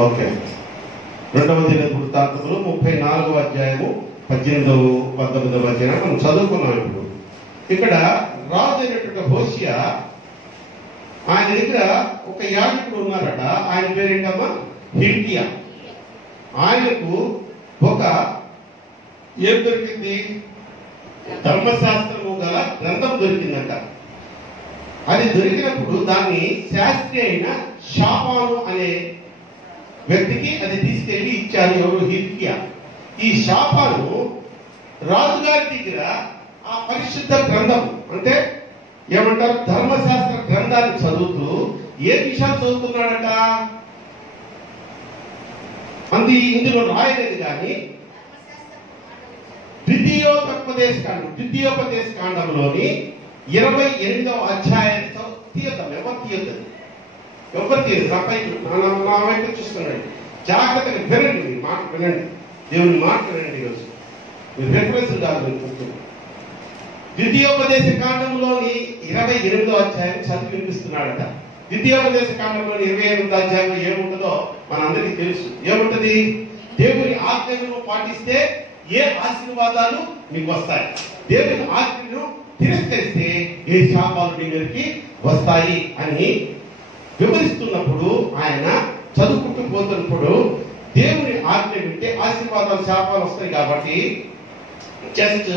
Okay, 2వ దినవృత్తాంతములు 34వ అధ్యాయము 18-19 వచనం మనం చదువుకున్నాం. ఇప్పుడు ఇక్కడ రాజు అయినటువంటి హోషియా, ఆయన దగ్గర ఒక యాజకుడు ఉన్నారట. ఆయన పేరేంటమ్మా? హిల్కియా. ఆయనకు ఒక ఏం దొరికింది? ధర్మశాస్త్రము గల గ్రంథం దొరికిందట. అది దొరికినప్పుడు దాన్ని శాస్త్రి అయిన షాపాను అనే వ్యక్తికి అది తీసుకెళ్లి ఇచ్చారు. ఎవరు? హిల్కియా. ఈ షాపాను రాజుగారి దగ్గర ఆ పరిశుద్ధ గ్రంథం అంటే ఏమంటారు, ధర్మశాస్త్ర గ్రంథాన్ని చదువుతూ ఏ విషయాలు చదువుతున్నాడట? అంది ఇందులో రాయలేదు కానీ ద్వితీయోపదేశ కాండంలోని 28వ అధ్యాయం తీయద్దాం. ఎవరు తీయదు నా వైపు చూస్తున్నాండి. జాగ్రత్తగా వినండి, మీరు మాట వినండి, దేవుని మాట వినండి. ఈరోజు మీరు రెఫరెన్స్ కాదు. ద్వితీయోపదేశ కాండంలోని 28వ అధ్యాయం చదివి వినిపిస్తున్నాడట. ద్వితీయోపదేశ కాండంలోని 28వ అధ్యాయంలో ఏముంటుందో మనందరికీ తెలుసు. ఏముంటది? దేవుని ఆజ్ఞలను పాటిస్తే ఏ ఆశీర్వాదాలు మీకు వస్తాయి, దేవుని ఆజ్ఞను తిరస్కరిస్తే ఏ శాపాలు మీ మీదకి వస్తాయి అని వివరిస్తున్నప్పుడు, ఆయన చదువుకుంటూ పోతున్నప్పుడు దేవుని ఆజ్ఞ వింటే ఆశీర్వాదాలు శాపాలు వస్తాయి కాబట్టి జస్ట్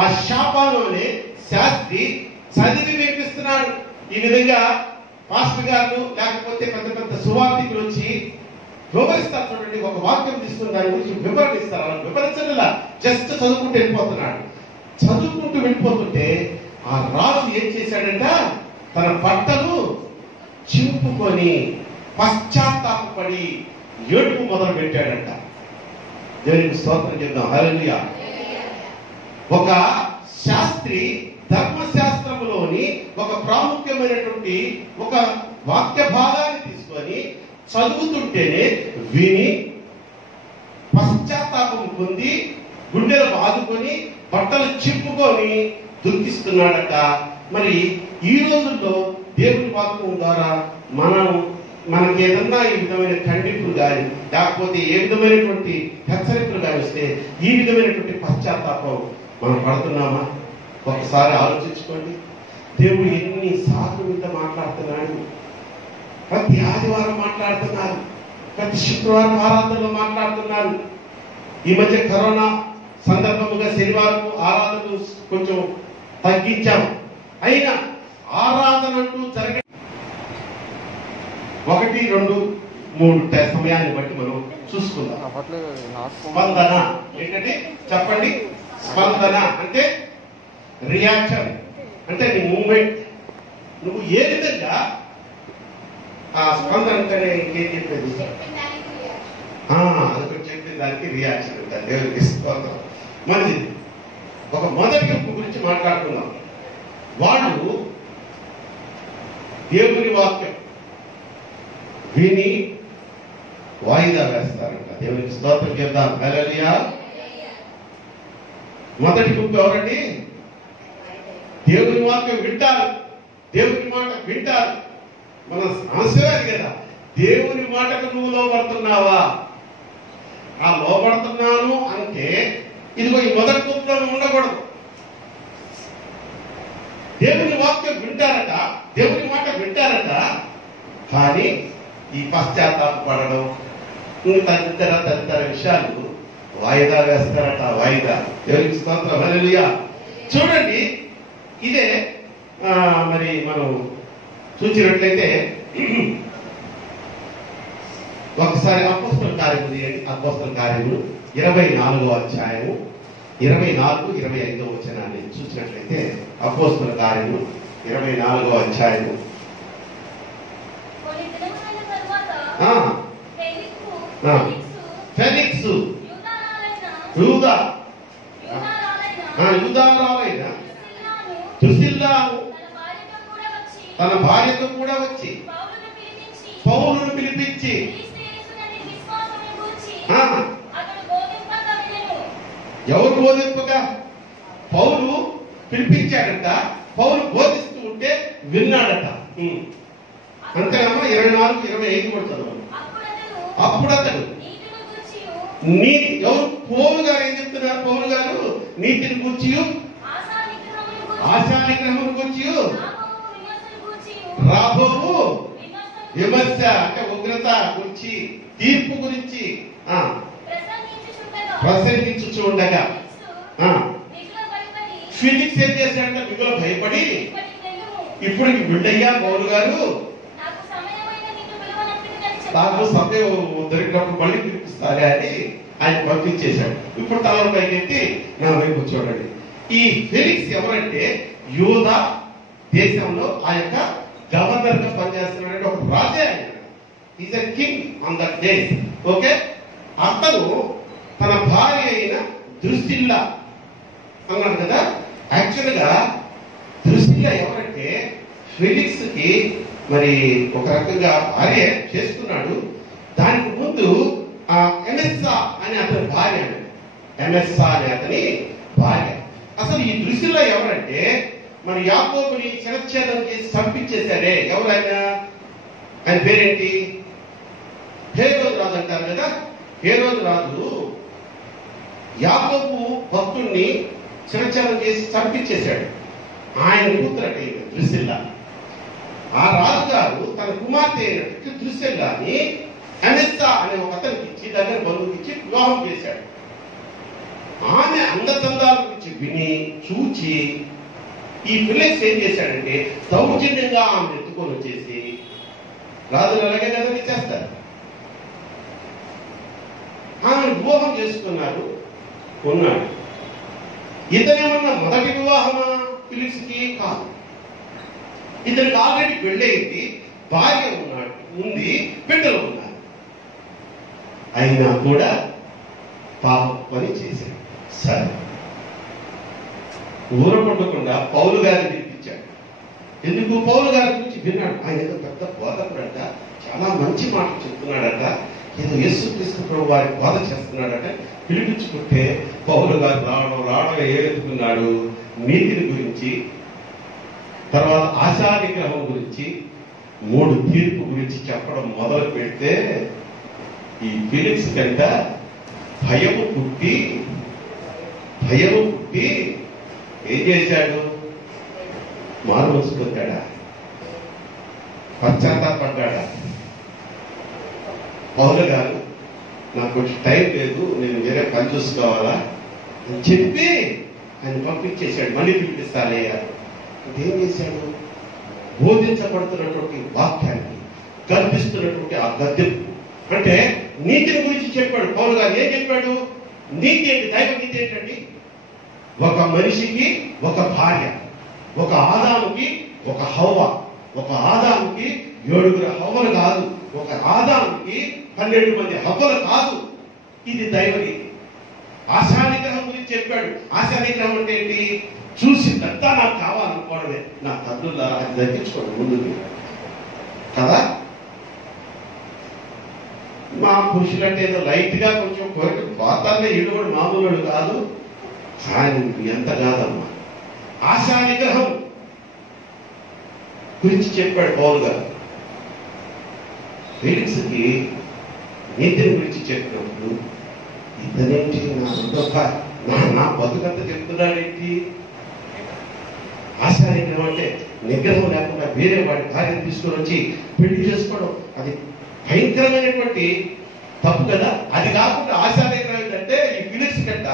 ఆ శాపాలు అనే శాస్త్రి చదివి వినిపిస్తున్నాడు. ఈ విధంగా పాస్టర్ గారు లేకపోతే పెద్ద పెద్ద సువార్థికులు వచ్చి వివరిస్తారు. చూడండి, ఒక వాక్యం తీసుకుని దాని గురించి వివరణ ఇస్తారు. అలా వివరించగల జస్ట్ చదువుకుంటూ వెళ్ళిపోతున్నాడు. చదువుకుంటూ వెళ్ళిపోతుంటే ఆ రాజు ఏం చేశాడంట? తన బట్టలు చింపుకొని పశ్చాత్తాపడి ఏడుపు మొదలు పెట్టాడంట. దేవునికి స్తోత్రం చెప్దాం. హల్లెలూయా. ఒక శాస్త్రి ధర్మశాస్త్రములోని ఒక ప్రాముఖ్యమైనటువంటి ఒక వాక్య భాగాన్ని తీసుకొని చదువుతుంటేనే విని పశ్చాత్తాపం పొంది గుండెలు బాదుకొని బట్టలు చింపుకొని దుఃఖిస్తున్నాడట. మరి ఈ రోజుల్లో దేవుని వాక్యం ద్వారా మనకి ఏదన్నా ఈ విధమైన ఖండితులు కానీ లేకపోతే ఏ విధమైనటువంటి హెచ్చరికలు కానీ వస్తే ఈ విధమైనటువంటి పశ్చాత్తాపం మనం పడుతున్నామా? ఒకసారి ఆలోచించుకోండి. దేవుడు ఎన్నిసార్లు మీతో మాట్లాడుతున్నాడు. ప్రతి ఆదివారం మాట్లాడుతున్నారు, ప్రతి శుక్రవారం ఆరాధనలో మాట్లాడుతున్నారు. ఈ మధ్య కరోనా సందర్భముగా శనివారం ఆరాధనలు కొంచెం తగ్గించాం. అయినా ఆరాధన అంటూ జరిగే 1, 2, 3 సమయాన్ని బట్టి మనం చూసుకుందాం. స్పందన ఏంటంటే చెప్పండి. స్పందన అంటే రియాక్షన్, అంటే నీ మూమెంట్. నువ్వు ఏ విధంగా ఆ స్పందన అంటేనే ఇంకేం చెప్పేది? అది చెప్పిన దానికి రియాక్షన్ అంటారు. దేవునికి స్తోత్రం. మంచిది. ఒక మొదటి గుంపు గురించి మాట్లాడుకుందాం. వాళ్ళు దేవుని వాక్యం విని వాయిదా వేస్తారంట. దేవునికి స్తోత్రం చెప్దాం. హల్లెలూయా. మొదటి గుంపు ఎవరండి? దేవుని వాక్యం వింటారు, దేవుని మాట వింటారు. మన సమస్య కదా, దేవుని మాటకు నువ్వు లోపడుతున్నావా? ఆ లోపడుతున్నాను అంటే ఇదిగో ఈ మొదటి గుంపులో ఉండకూడదు. దేవుని వాక్యం వింటారట, దేవుని మాట వింటారట, కానీ ఈ పశ్చాత్తాపడడం తదితర విషయాలు వాయిదా వేస్తారట. వాయిదా. దేవునికి స్తోత్రం. హల్లెలూయా. చూడండి, ఇదే మరి మనం చూసినట్లయితే ఒకసారి అపోస్తల కార్యములు తీయండి. అపోస్తల కార్యములు 24వ అధ్యాయము 24, 25 వచనాన్ని చూసినట్లయితే అపోస్తల కార్యములు 24వ అధ్యాయము ఫెలిక్స్ యూదారాలైన దుసిల్లాను తన భార్యతో కూడా వచ్చి పౌలును పిలిపించి ఎవరు బోధింపగా? పౌలు పిలిపించాడట. పౌలు బోధిస్తూ ఉంటే విన్నాడట. అంతేనమ్మా. 24, 25 కూడా చదవాలి. అప్పుడు అతడు నీతి, ఎవరు పౌలు గారు ఏం చెప్తున్నారు? పౌలు గారు నీతిని గూర్చి, ఆశా నిగ్రహం గూర్చి, రాబోవు విమర్శ అంటే ఉగ్రత గురించి, తీర్పు గురించి ప్రసంగించుచుండగా ఫిలిక్స్ ఏం చేశాడంటే మిగులు భయపడి, ఇప్పుడు బిడ్డయ్యా పౌలు గారు నాకు సమయం దొరికినప్పుడు మళ్ళీ పిలిపిస్తారే అని ఆయన పంపించేశాడు. ఇప్పుడు తలను పైకెత్తి నా వైపు చూడండి. ఈ ఫెలిక్స్ ఎవరంటే యూదా దేశంలో ఆ యొక్క గవర్నర్ గా పనిచేస్తున్నాడు, ఒక రాజే. ఆయన is a king on that day. Okay, అతను తన భార్య అయిన దృష్టిల్లా అన్నాడు కదా. యాక్చువల్ గా దృష్టిల్లా ఎవరంటే ఫెలిక్స్ కి మరి ఒక రకంగా భార్య చేసుకున్నాడు. దానికి ముందు ఎంఎస్సా అని అతని భార్య, ఎంఎస్సా అనే అతని భార్య. అసలు ఈ దృష్టిలో ఎవరంటే మరి యాకోబుని శిరచ్ఛేదం చేసి చంపించేశారే, ఎవరైనా ఆయన పేరేంటి? హేరోదు రాజు అంటారు కదా. హేరోదు రాజు యాకోబు భక్తుణ్ణి శిరచ్ఛేదం చేసి చంపించేశాడు. ఆయన కూతురట దృశ్యల్లా. ఆ రాజుగారు తన కుమార్తె అయినట్టు దృశ్యల్లాని ఎమెస్సా అనే ఒక అతనికి ఇచ్చి, దగ్గర బంధువుకి ఇచ్చి వివాహం చేశాడు. ఆమె అందచందాల గురించి విని చూచి ఈ ఫిలిక్స్ ఏం చేశాడంటే దౌర్జన్యంగా ఆమె ఎత్తుకొని వచ్చేసి, రాజులు అలాగే కదా చేస్తారు, ఆమె వివాహం చేసుకున్నారు, ఉన్నాడు. ఇతనేమన్నా మొదటి వివాహమా? ఫిలిక్స్ కి కాదు. ఇతనికి ఆల్రెడీ పెళ్ళయింది, భార్య ఉన్నాడు, ఉంది, బిడ్డలు ఉన్నారు. అయినా కూడా పాపం పని చేశాడు. సరే, ఊరపడకుండా పౌలు గారిని పిలిపించాడు. ఎందుకు? పౌలు గారి గురించి విన్నాడు. ఆయన ఏదో పెద్ద బోధకుడట, చాలా మంచి మాట చెప్తున్నాడట, ఏదో యేసుక్రీస్తు ప్రభు వారి బోధ చేస్తున్నాడట. పిలిపించుకుంటే పౌలు గారు రావడం ఏదెత్తుకున్నాడు? నీతిని గురించి, తర్వాత ఆశా నిగ్రహం గురించి, 3 తీర్పు గురించి చెప్పడం మొదలు పెడితే ఈ ఫిలిక్స్ కంట భయము పుట్టి ఏం చేశాడు? మారు మోసుకుంటాడా? పశ్చాత్తాపడ్డాడా? పౌలు గారు నాకు కొంచెం టైం లేదు, నేను వేరే పని చూసుకోవాలా అని చెప్పి ఆయన పంపించేశాడు. మళ్ళీ పిలిపిస్తానయ్యా. ఏం చేశాడు? బోధించబడుతున్నటువంటి వాక్యాన్ని గర్భిస్తున్నటువంటి ఆ గద్దెంపు అంటే నీతిని గురించి చెప్పాడు. పౌలు గారు ఏం చెప్పాడు? నీతి ఏంటి? దైవ నీతి ఏంటండి? ఒక మనిషికి ఒక భార్య, ఒక ఆదాముకి ఒక హవ్వ, ఒక ఆదాముకి 7 హవ్వలు కాదు, ఒక ఆదాముకి 12 మంది హవ్వలు కాదు. ఇది దైవ నీతి. ఆశా నిగ్రహం గురించి చెప్పాడు. ఆశా నిగ్రహం అంటే ఏంటి? చూసిందంతా నాకు కావాలనుకోవడమే. నా తల్లులా అది దక్కించుకోండి ముందుకి కదా. మా పురుషులంటే ఏదో లైట్ గా కొంచెం కోరిక పోతానే, ఇల్లు కూడా మామూలు కాదు. ఆయన ఎంత కాదమ్మా. ఆశా నిగ్రహం గురించి చెప్పాడు పౌలు గారు. ఫెలిక్స్ కి నీతిని గురించి చెప్పినప్పుడు ఇతనేంటి నా బతుకంతా చెప్తున్నాడేంటి? ఆశా నిగ్రహం అంటే నిగ్రహం లేకుండా వేరే వాడి భార్యను తీసుకొని వచ్చి పెళ్లి చేసుకోవడం అది భయంకరమైనటువంటి తప్పు కదా. అది కాకుండా ఆశా నిగ్రహం ఏంటంటే ఈ ఫిలిక్స్ కంట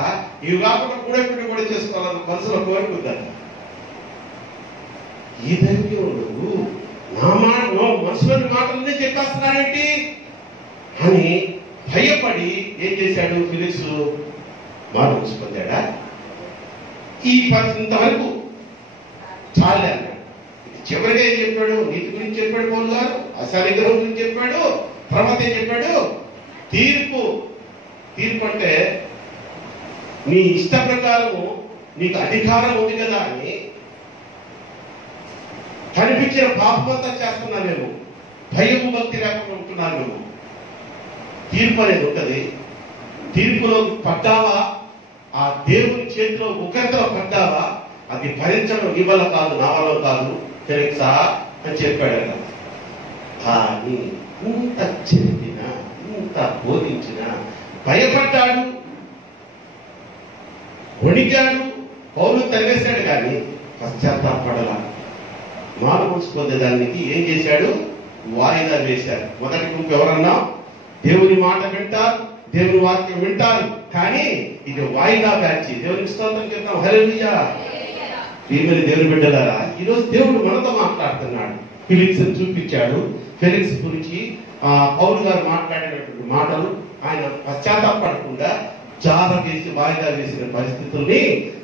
ఇవి కాకుండా పెళ్లి కూడా చేసుకోవాలని మనసులో కోరుకుంటారు. ఈ ధైర్యుడు నా మనసులోని మాటలనే చెప్పేస్తున్నాడేంటి అని భయపడి ఏం చేశాడు? ఫిలిక్స్ మారు మూసుకుందాడా? ఈ ఇంతవరకు చాలే అన్నాడు. చివరిగా ఏం చెప్పాడు? నీతి గురించి చెప్పాడు పౌలు గారు, ఆశా నిగ్రహం గురించి చెప్పాడు. తర్వాత ఏం చెప్పాడు? తీర్పు అంటే నీ ఇష్ట ప్రకారము నీకు అధికారం ఉంది కదా అని కనిపించిన పాపమంతా చేస్తున్నానేమో, భయము భక్తి లేకుండా ఉంటున్నాను. తీర్పు అనేది ఉంటది. తీర్పులో పడ్డావా, ఆ దేవుని చేతిలో ఉగ్రతలో పడ్డావా, అది భరించడం నీ వల్ల కాదు, నా వల్ల కాదు తెలుసా అని చెప్పాడు. కానీ ఇంత ఎంత బోధించిన భయపడ్డాడు, వణికాడు, పౌలు తరివేశాడు, కానీ పశ్చాత్తాపడలా. మారు మనసు పొందేదానికి ఏం చేశాడు? వాయిదా వేశారు. మొదటి గుంపు ఎవరన్నా దేవుని మాట వింటారు, దేవుని వాక్యం వింటారు, కానీ ఇది వాయిదా బ్యాచ్. దేవునికి స్తోత్రం చెప్తాం. హల్లెలూయా. ప్రియమైన దేవుని బిడ్డలారా, ఈరోజు దేవుడు మనతో మాట్లాడుతున్నాడు. ఫిలిక్స్ చూపించాడు. ఫిలిక్స్ గురించి పౌలు గారు మాట్లాడినటువంటి మాటలు ఆయన పశ్చాత్తాపడకుండా జార వేసి వాయిదా వేసిన పరిస్థితుల్ని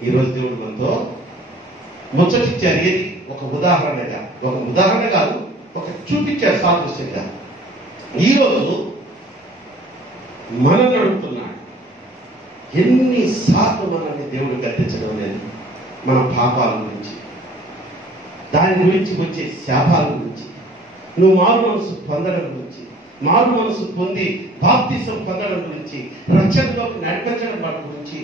ఈరోజు దేవుడు మనతో ముచ్చటిచ్చారు. ఏది? ఒక ఉదాహరణగా, ఒక ఉదాహరణ కాదు, ఒక చూపించారు సాదృశ్యంగా. ఈరోజు మనల్ని అడుగుతున్నాడు, ఎన్నిసార్లు మనల్ని దేవుడు గద్దించడం లేదు మన పాపాల గురించి, దాని గురించి వచ్చే శాపాల గురించి, నువ్వు మారు మనసు పొందడం గురించి, మారు మనసు పొంది బాప్తిసం పొందడం గురించి, రక్షణలోకి నడిపించడం వాటి గురించి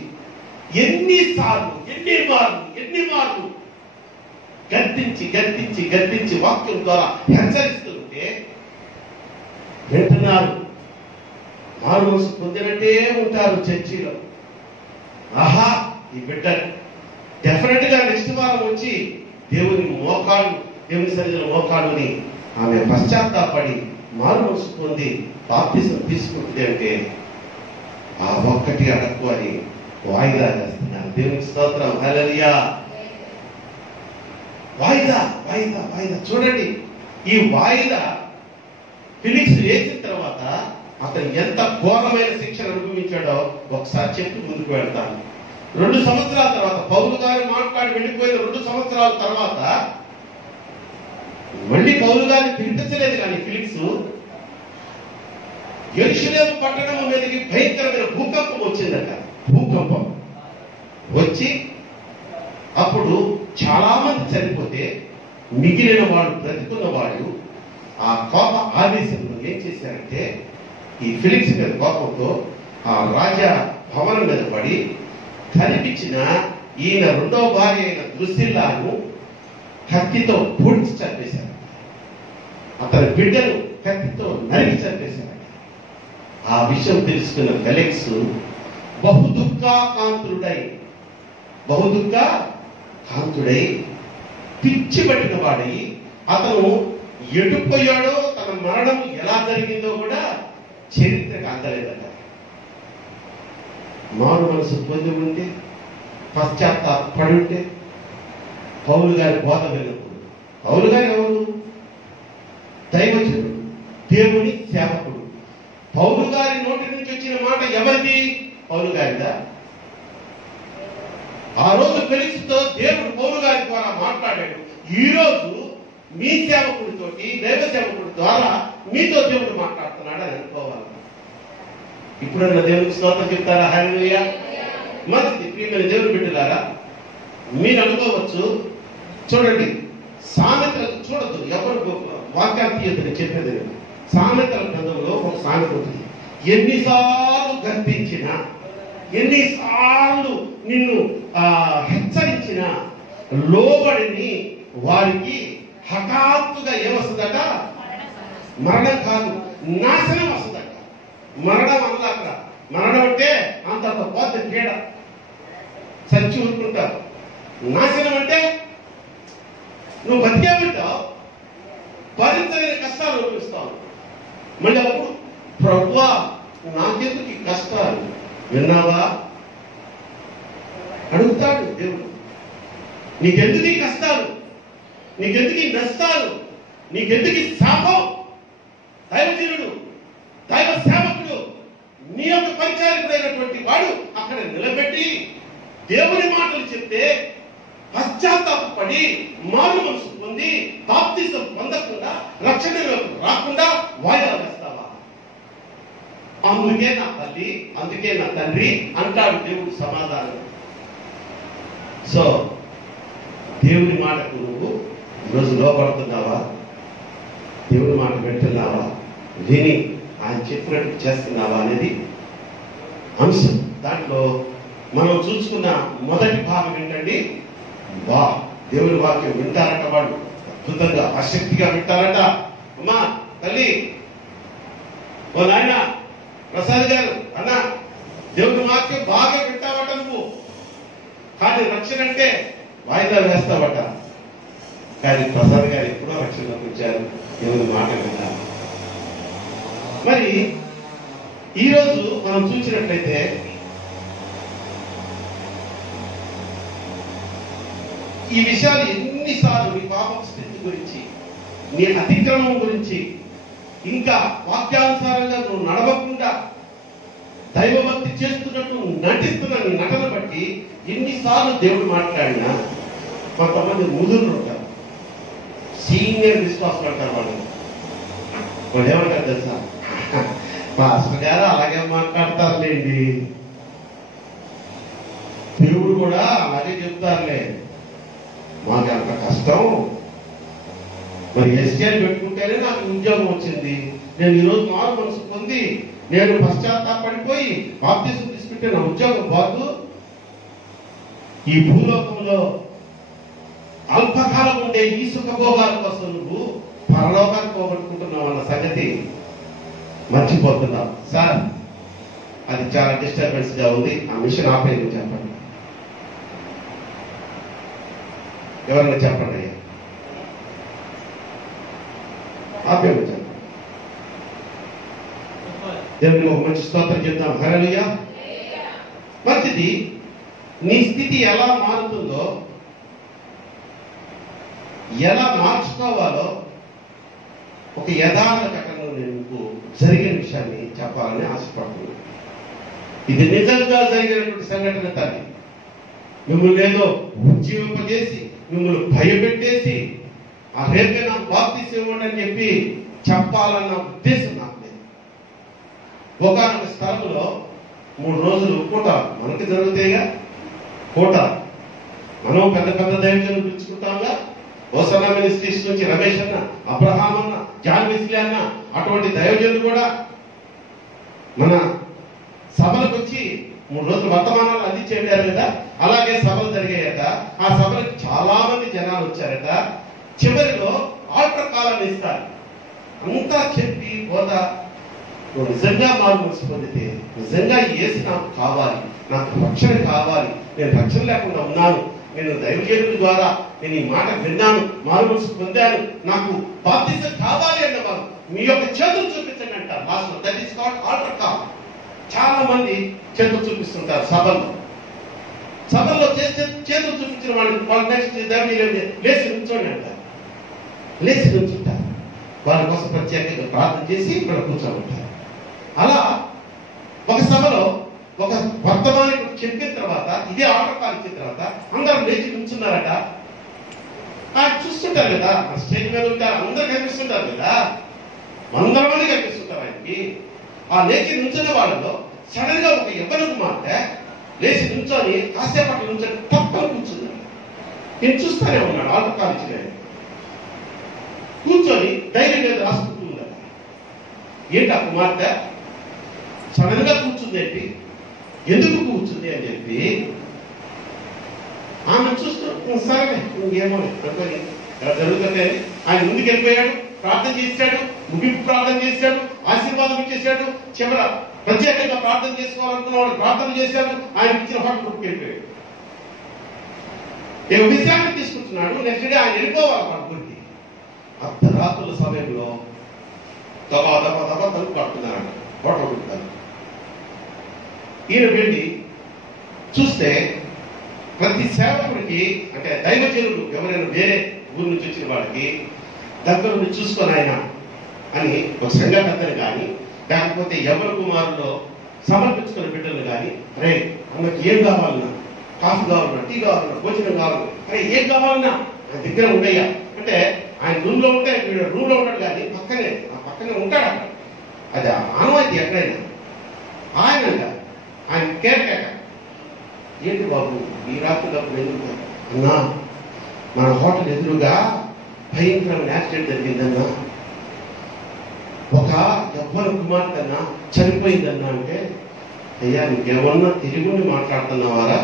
ఎన్నిసార్లు, ఎన్ని మార్లు గద్దించి వాక్యం ద్వారా హెచ్చరిస్తుంటే వింటున్నారు. మారు మనసు పొందినట్టే ఉంటారు చర్చిలో. ఆహా, ఈ బిడ్డ డెఫినెట్ గా నెక్స్ట్ వారం వచ్చి దేవుని సన్నిధిలో మోకాడుని ఆమె పశ్చాత్తాపడి మారు మనసు పొంది బాప్తిసం తీసుకుంటుంది అంటే ఆ ఒక్కటి అడక్కు అని వాయిదా చేస్తున్నారు. దేవునికి స్తోత్రం. హల్లెలూయా. వాయిదా. చూడండి, ఈ వాయిదా ఫిలిక్స్ వేసిన తర్వాత అతను ఎంత ఘోరమైన శిక్షను అనుభవించాడో ఒకసారి చెప్పి ముందుకు వెళ్తాను. 2 సంవత్సరాల తర్వాత, పౌలు గారు మాట్లాడి వెళ్ళిపోయిన 2 సంవత్సరాల తర్వాత మళ్ళీ పౌలు గారిని పిలిపించలేదు, కానీ ఫిలిక్స్ యెరూషలేము పట్టణం మీదకి భయంకరమైన భూకంపం వచ్చిందట. భూకంపం వచ్చి అప్పుడు చాలా మంది చనిపోతే మిగిలిన వాళ్ళు, బ్రతికున్న వాళ్ళు ఆ కోప ఆవేశంలో ఏం చేశారంటే ఈ ఫిలిక్స్ మీద కోపంతో ఆ రాజా భవనం మీద పడి కనిపించిన ఈయన 2వ భార్య అయిన ద్రుసిల్లాను కత్తితో పొడిచి చంపేశారు. అతని బిడ్డను కత్తితో నరికి చంపేశారు. ఆ విషయం తెలుసుకున్న ఫెలిక్స్ బహుదుఃఖాకాంతుడై పిచ్చి పట్టిన వాడై అతను ఎటుపోయాడో, తన మరణం ఎలా జరిగిందో కూడా చరిత్రకు అందలేదట. మారు మనసు పొంది ఉంటే, పశ్చాత్తాపడి ఉంటే, పౌలు గారి బోధ విన్నప్పుడు, పౌలు గారు ఎవరు? దైవజనుడు, దేవుని సేవకుడు. పౌలు గారి నోటి నుంచి వచ్చిన మాట ఎవరిది? పౌలు గారిదా? ఆ రోజు ఫెలిక్స్తో దేవుడు పౌలు గారి ద్వారా మాట్లాడాడు. ఈ రోజు మీ సేవకుడితోటి, దైవ సేవకుడి ద్వారా మీతో దేవుడు మాట్లాడుతున్నాడు అని అనుకోవాలి. ఇప్పుడన్నా దేవునికి స్తోత్రం చెప్తారా? హల్లెలూయా. మంచిది. ప్రియమైన దేవుని బిడ్డలారా, మీరు అనుకోవచ్చు, చూడండి, సామెతలకు చూడద్దు, ఎవరు వాక్యాలు తీయద్దని చెప్పేది. సామెతల గ్రంథంలో ఒక సామెత ఉంటుంది. ఎన్నిసార్లు గర్తించినా, ఎన్నిసార్లు నిన్ను హెచ్చరించిన లోబడిని వారికి హఠాత్తుగా ఏమొస్తుందట? మరణం కాదు, నాశనం వస్తుందట. మరణం అన్నది అక్కడ. మరణం అంటే అంత పోతే పీడ, చచ్చి ఊరుకుంటావు. నాశనం అంటే నువ్వు బతికేమంటావు, భరించలేని కష్టాలు అనుభవిస్తావు. మళ్ళీ అప్పుడు ప్రభువా నాకెందుకు ఈ కష్టాలు విన్నావా అడుగుతాడు దేవుడు. నీకెందుకు ఈ కష్టాలు, నీకెందుకు ఈ నష్టాలు, నీకెందుకు ఈ శాపం? దైవజనుడు, దైవ సేవకుడు, నీ యొక్క పరిచారకుడైనటువంటి వాడు అక్కడ నిలబెట్టి దేవుని మాటలు చెప్తే పశ్చాత్తాపడి మారు మనసు పొంది బాప్తిసం పొందకుండా, రక్షణలోకి రాకుండా వాయిదా వేస్తావా? అందుకే నా తల్లి, అందుకే నా తండ్రి అంటాడు దేవుడు సమాధానం. సో దేవుని మాటకు నువ్వు ఈరోజు లోపడుతున్నావా? దేవుని మాట వింటున్నావా? విని ఆయన చెప్పినట్టు చేస్తున్నావా అనేది అంశం. దాంట్లో మనం చూసుకున్న మొదటి భాగం ఏంటండి? దేవుని వాక్యం వింటారట, వాళ్ళు అద్భుతంగా ఆసక్తిగా వింటారట. అమ్మా తల్లి, ఓ నాయన, ప్రసాద్ గారు, అన్న దేవుని వాక్యం బాగా వింటావట నువ్వు, కానీ రక్షణ అంటే వాయిదా వేస్తావట. కానీ ప్రసాద్ గారు ఎప్పుడో రక్షణలోకి వచ్చారు, దేవుని మాట విన్నా. మరి ఈరోజు మనం చూసినట్లయితే ఈ విషయాలు ఎన్నిసార్లు నీ పాపం స్థితి గురించి, నీ అతిక్రమం గురించి, ఇంకా వాక్యానుసారంగా నువ్వు నడవకుండా దైవభక్తి చేస్తున్నట్టు నటిస్తున్న నీ నటన బట్టి ఎన్నిసార్లు దేవుడు మాట్లాడినా కొంతమంది ముదురు ఉంటారు, సీనియర్ విశ్వాసం అంటారు. వాళ్ళు ఏమంటారు తెలుసా, పాస్టర్ గారు అలాగే మాట్లాడతారులేండి, దేవుడు కూడా అలాగే చెప్తారులే, మాకు ఎంత కష్టం, మరి ఎస్కేలు పెట్టుకుంటేనే నాకు ఉద్యోగం వచ్చింది, నేను ఈరోజు మారు మనసు పొంది నేను పశ్చాత్తాపడిపోయి బాప్తిసం తీసుకుంటే నా ఉద్యోగం బాగు. ఈ భూలోకంలో అల్పకాలం ఉండే ఈ సుఖభోగాల కోసం నువ్వు పరలోకాన్ని పోగొట్టుకుంటున్నావు అన్న సంగతి మర్చిపోతున్నావు. సార్, అది చాలా డిస్టర్బెన్స్ గా ఉంది, ఆ మిషన్ ఆపేది చెప్పండి, ఎవరైనా చెప్పండి అయ్యా, ఆపేది చెప్పండి. దేవునికి ఒక మంచి స్తోత్రం చెప్తాం. హల్లెలూయా. మంచిది. నీ స్థితి ఎలా మారుతుందో, ఎలా మార్చుకోవాలో ఒక యథార్థ ఘటనలో నేను జరిగిన విషయాన్ని చెప్పాలని ఆశపడుతున్నాను. ఇది నిజంగా జరిగినటువంటి సంఘటన తల్లి. మిమ్మల్ని ఏదో ఉజ్జీవింపజేసి మిమ్మల్ని భయపెట్టేసి ఆ రేపే నాకు బాప్తిసం ఇవ్వండి అని చెప్పి చెప్పాలన్న ఉద్దేశం నాకు లేదు. ఒకనొక స్థలంలో 3 రోజులు పూట మనకి జరుగుతాయిగా, పూట మనం పెద్ద పెద్ద దైవజనులు పిలుచుకుంటాంగా. హోసన్నా మినిస్ట్రీస్ నుంచి రమేష్ అన్న, అబ్రహాం అన్న, జాన్ వెస్లీ అన్న, అటువంటి దైవజనులు కూడా మన సభలకు వచ్చి 3 రోజులు వర్తమానాలు అందించేటారు కదా. అలాగే సభలు జరిగాయట. ఆ సభలకు చాలా మంది జనాలు వచ్చారట. చివరిలో ఆల్టర్ కాలాన్ని ఇస్తారు. అంతా చెప్పి పోతా, నువ్వు నిజంగా మారు మనసు పొందితే, నిజంగా యేసు నాకు కావాలి, నాకు రక్షణ కావాలి, నేను రక్షణ లేకుండా ఉన్నాను, నేను దైవజనుల ద్వారా నేను ఈ మాట విన్నాను, మారు మనసు పొందాను, నాకు బాప్తిసం కావాలి అన్నవారు మీ యొక్క చేతులు చూపించండి అంటారు లాస్ట్ లో. That is called altar call. చాలా మంది చేతులు చూపిస్తుంటారు సభల్లో. సభల్లో చేతులు చూపించిన వాళ్ళు నెక్స్ట్ లేచి నుంచోండి అంటారు. లేచి నుంచుంటారు. వాళ్ళ కోసం ప్రత్యేకంగా ప్రార్థన చేసి ఇక్కడ కూర్చోబెట్టారు. అలా ఒక సభలో ఒక వర్తమానం చెప్పిన తర్వాత, ఇదే ఆర్డర్ కాల్ ఇచ్చిన తర్వాత అందరూ లేచి నుంచున్నారట. చూస్తుంటారు కదా, స్టేజ్ మీద ఉంటారు, అందరూ కనిపిస్తుంటారు కదా, 100 మంది కనిపిస్తుంటారు ఆయనకి. ఆ లేచి నుంచున్న వాళ్ళలో సడన్ గా ఒక యవ్వన కుమార్తె లేచి నుంచొని కాసేపట్లో నుంచొని తప్పని కూర్చున్నాడు. నేను చూస్తానే ఉన్నాడు. ఆర్డర్ కాల్ ఇచ్చిన కూర్చొని డైరీ మీద రాసుకుంటూ ఉన్నాడు. ఏంటి ఆ కుమార్తె సడన్ గా కూర్చుంది ఏంటి, ఎందుకు కూర్చుంది అని చెప్పి ఆమె చూస్తూ సరే ఇంకేమో అనుకొని జరుగుతుంది అని ఆయన ముందుకు వెళ్ళిపోయాడు. ప్రార్థన చేశాడు, ముగింపు ప్రార్థన చేశాడు, ఆశీర్వాదం ఇచ్చేసాడు. చివర ప్రత్యేకంగా ప్రార్థన చేసుకోవాలనుకున్నవాడు ప్రార్థన చేశాడు. ఆయన ఇచ్చిన పాటు కొట్టుకెళ్ళిపోయాడు. ఏ విషయాన్ని తీసుకుంటున్నాడు. నెక్స్ట్ డే ఆయన వెళ్ళిపోవాలి వాళ్ళ గురికి. అర్ధరాత్రుల సమయంలో దబా దబా దబా తలుపు కడుతున్నాడు, హోటల్ కొట్టుతారు. ఈయన వెళ్ళి చూస్తే ప్రతి సేవకుడికి, అంటే దైవజనులు ఎవరైనా వేరే ఊరి నుంచి వచ్చిన వాడికి దగ్గర నుండి చూసుకొని ఆయన అని ఒక సంఘటన కానీ, లేకపోతే యవ్వన కుమారులో సమర్పించుకున్న బిడ్డలు కానీ, అరే అన్నకి ఏం కావాలన్నా, కాఫీ కావాలన్నా, టీ కావాలన్నా, భోజనం కావాలన్నా, అరే ఏం కావాలన్నా నా దగ్గర ఉండయ్యా అంటే, ఆయన రూమ్ లో ఉంటే వీడు రూమ్ లో ఉంటాడు కానీ పక్కనే ఉంటాడు అక్కడ. అది ఆనవాయితీ ఎక్కడైనా. ఆయన కేర్ టేకర్. ఏంటి బాబు ఈ రాత్రి డబ్బులు ఎందుకు అన్నా, మన హోటల్ ఎదురుగా భయంకరమైన యాక్సిడెంట్ జరిగిందన్నా, ఒక యవ్వన కుమార్తె అన్నా చనిపోయిందన్నా అంటే, అయ్యా నీకేమన్నా తెలుగుని మాట్లాడుతున్నావారా?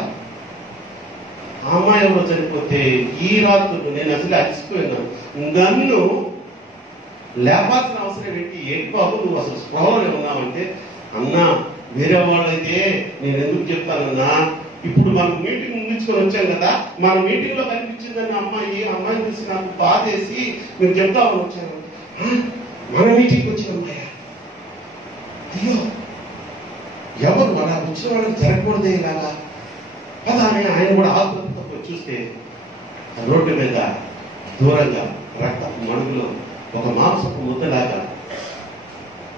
ఆ అమ్మాయి ఎవరో చనిపోతే ఈ రాత్రులు నేను అసలు అలసిపోయినాను, నన్ను లేపాల్సిన అవసరం ఏంటి? ఏంటి బాబు నువ్వు అసలు స్పృహలోనే ఉన్నావంటే, అన్నా వేరే వాళ్ళైతే నేను ఎందుకు చెప్తానన్నా, ఇప్పుడు మనం మీటింగ్ ముగించుకొని వచ్చాం కదా, మన మీటింగ్ లో కనిపించిందన్న అమ్మాయిని చూసి నాకు బాధేసి మీరు చెప్తామని వచ్చాను. మన మీటింగ్కి వచ్చిన అమ్మాయ, అయ్యో ఎవరు అలా వచ్చిన వాళ్ళకి జరగకూడదే ఇలాగా కదా అని ఆయన కూడా ఆత్మహత్య చూస్తే రోడ్డు మీద దూరంగా రక్త మడుగులో ఒక మాంసపు ముద్దలాగా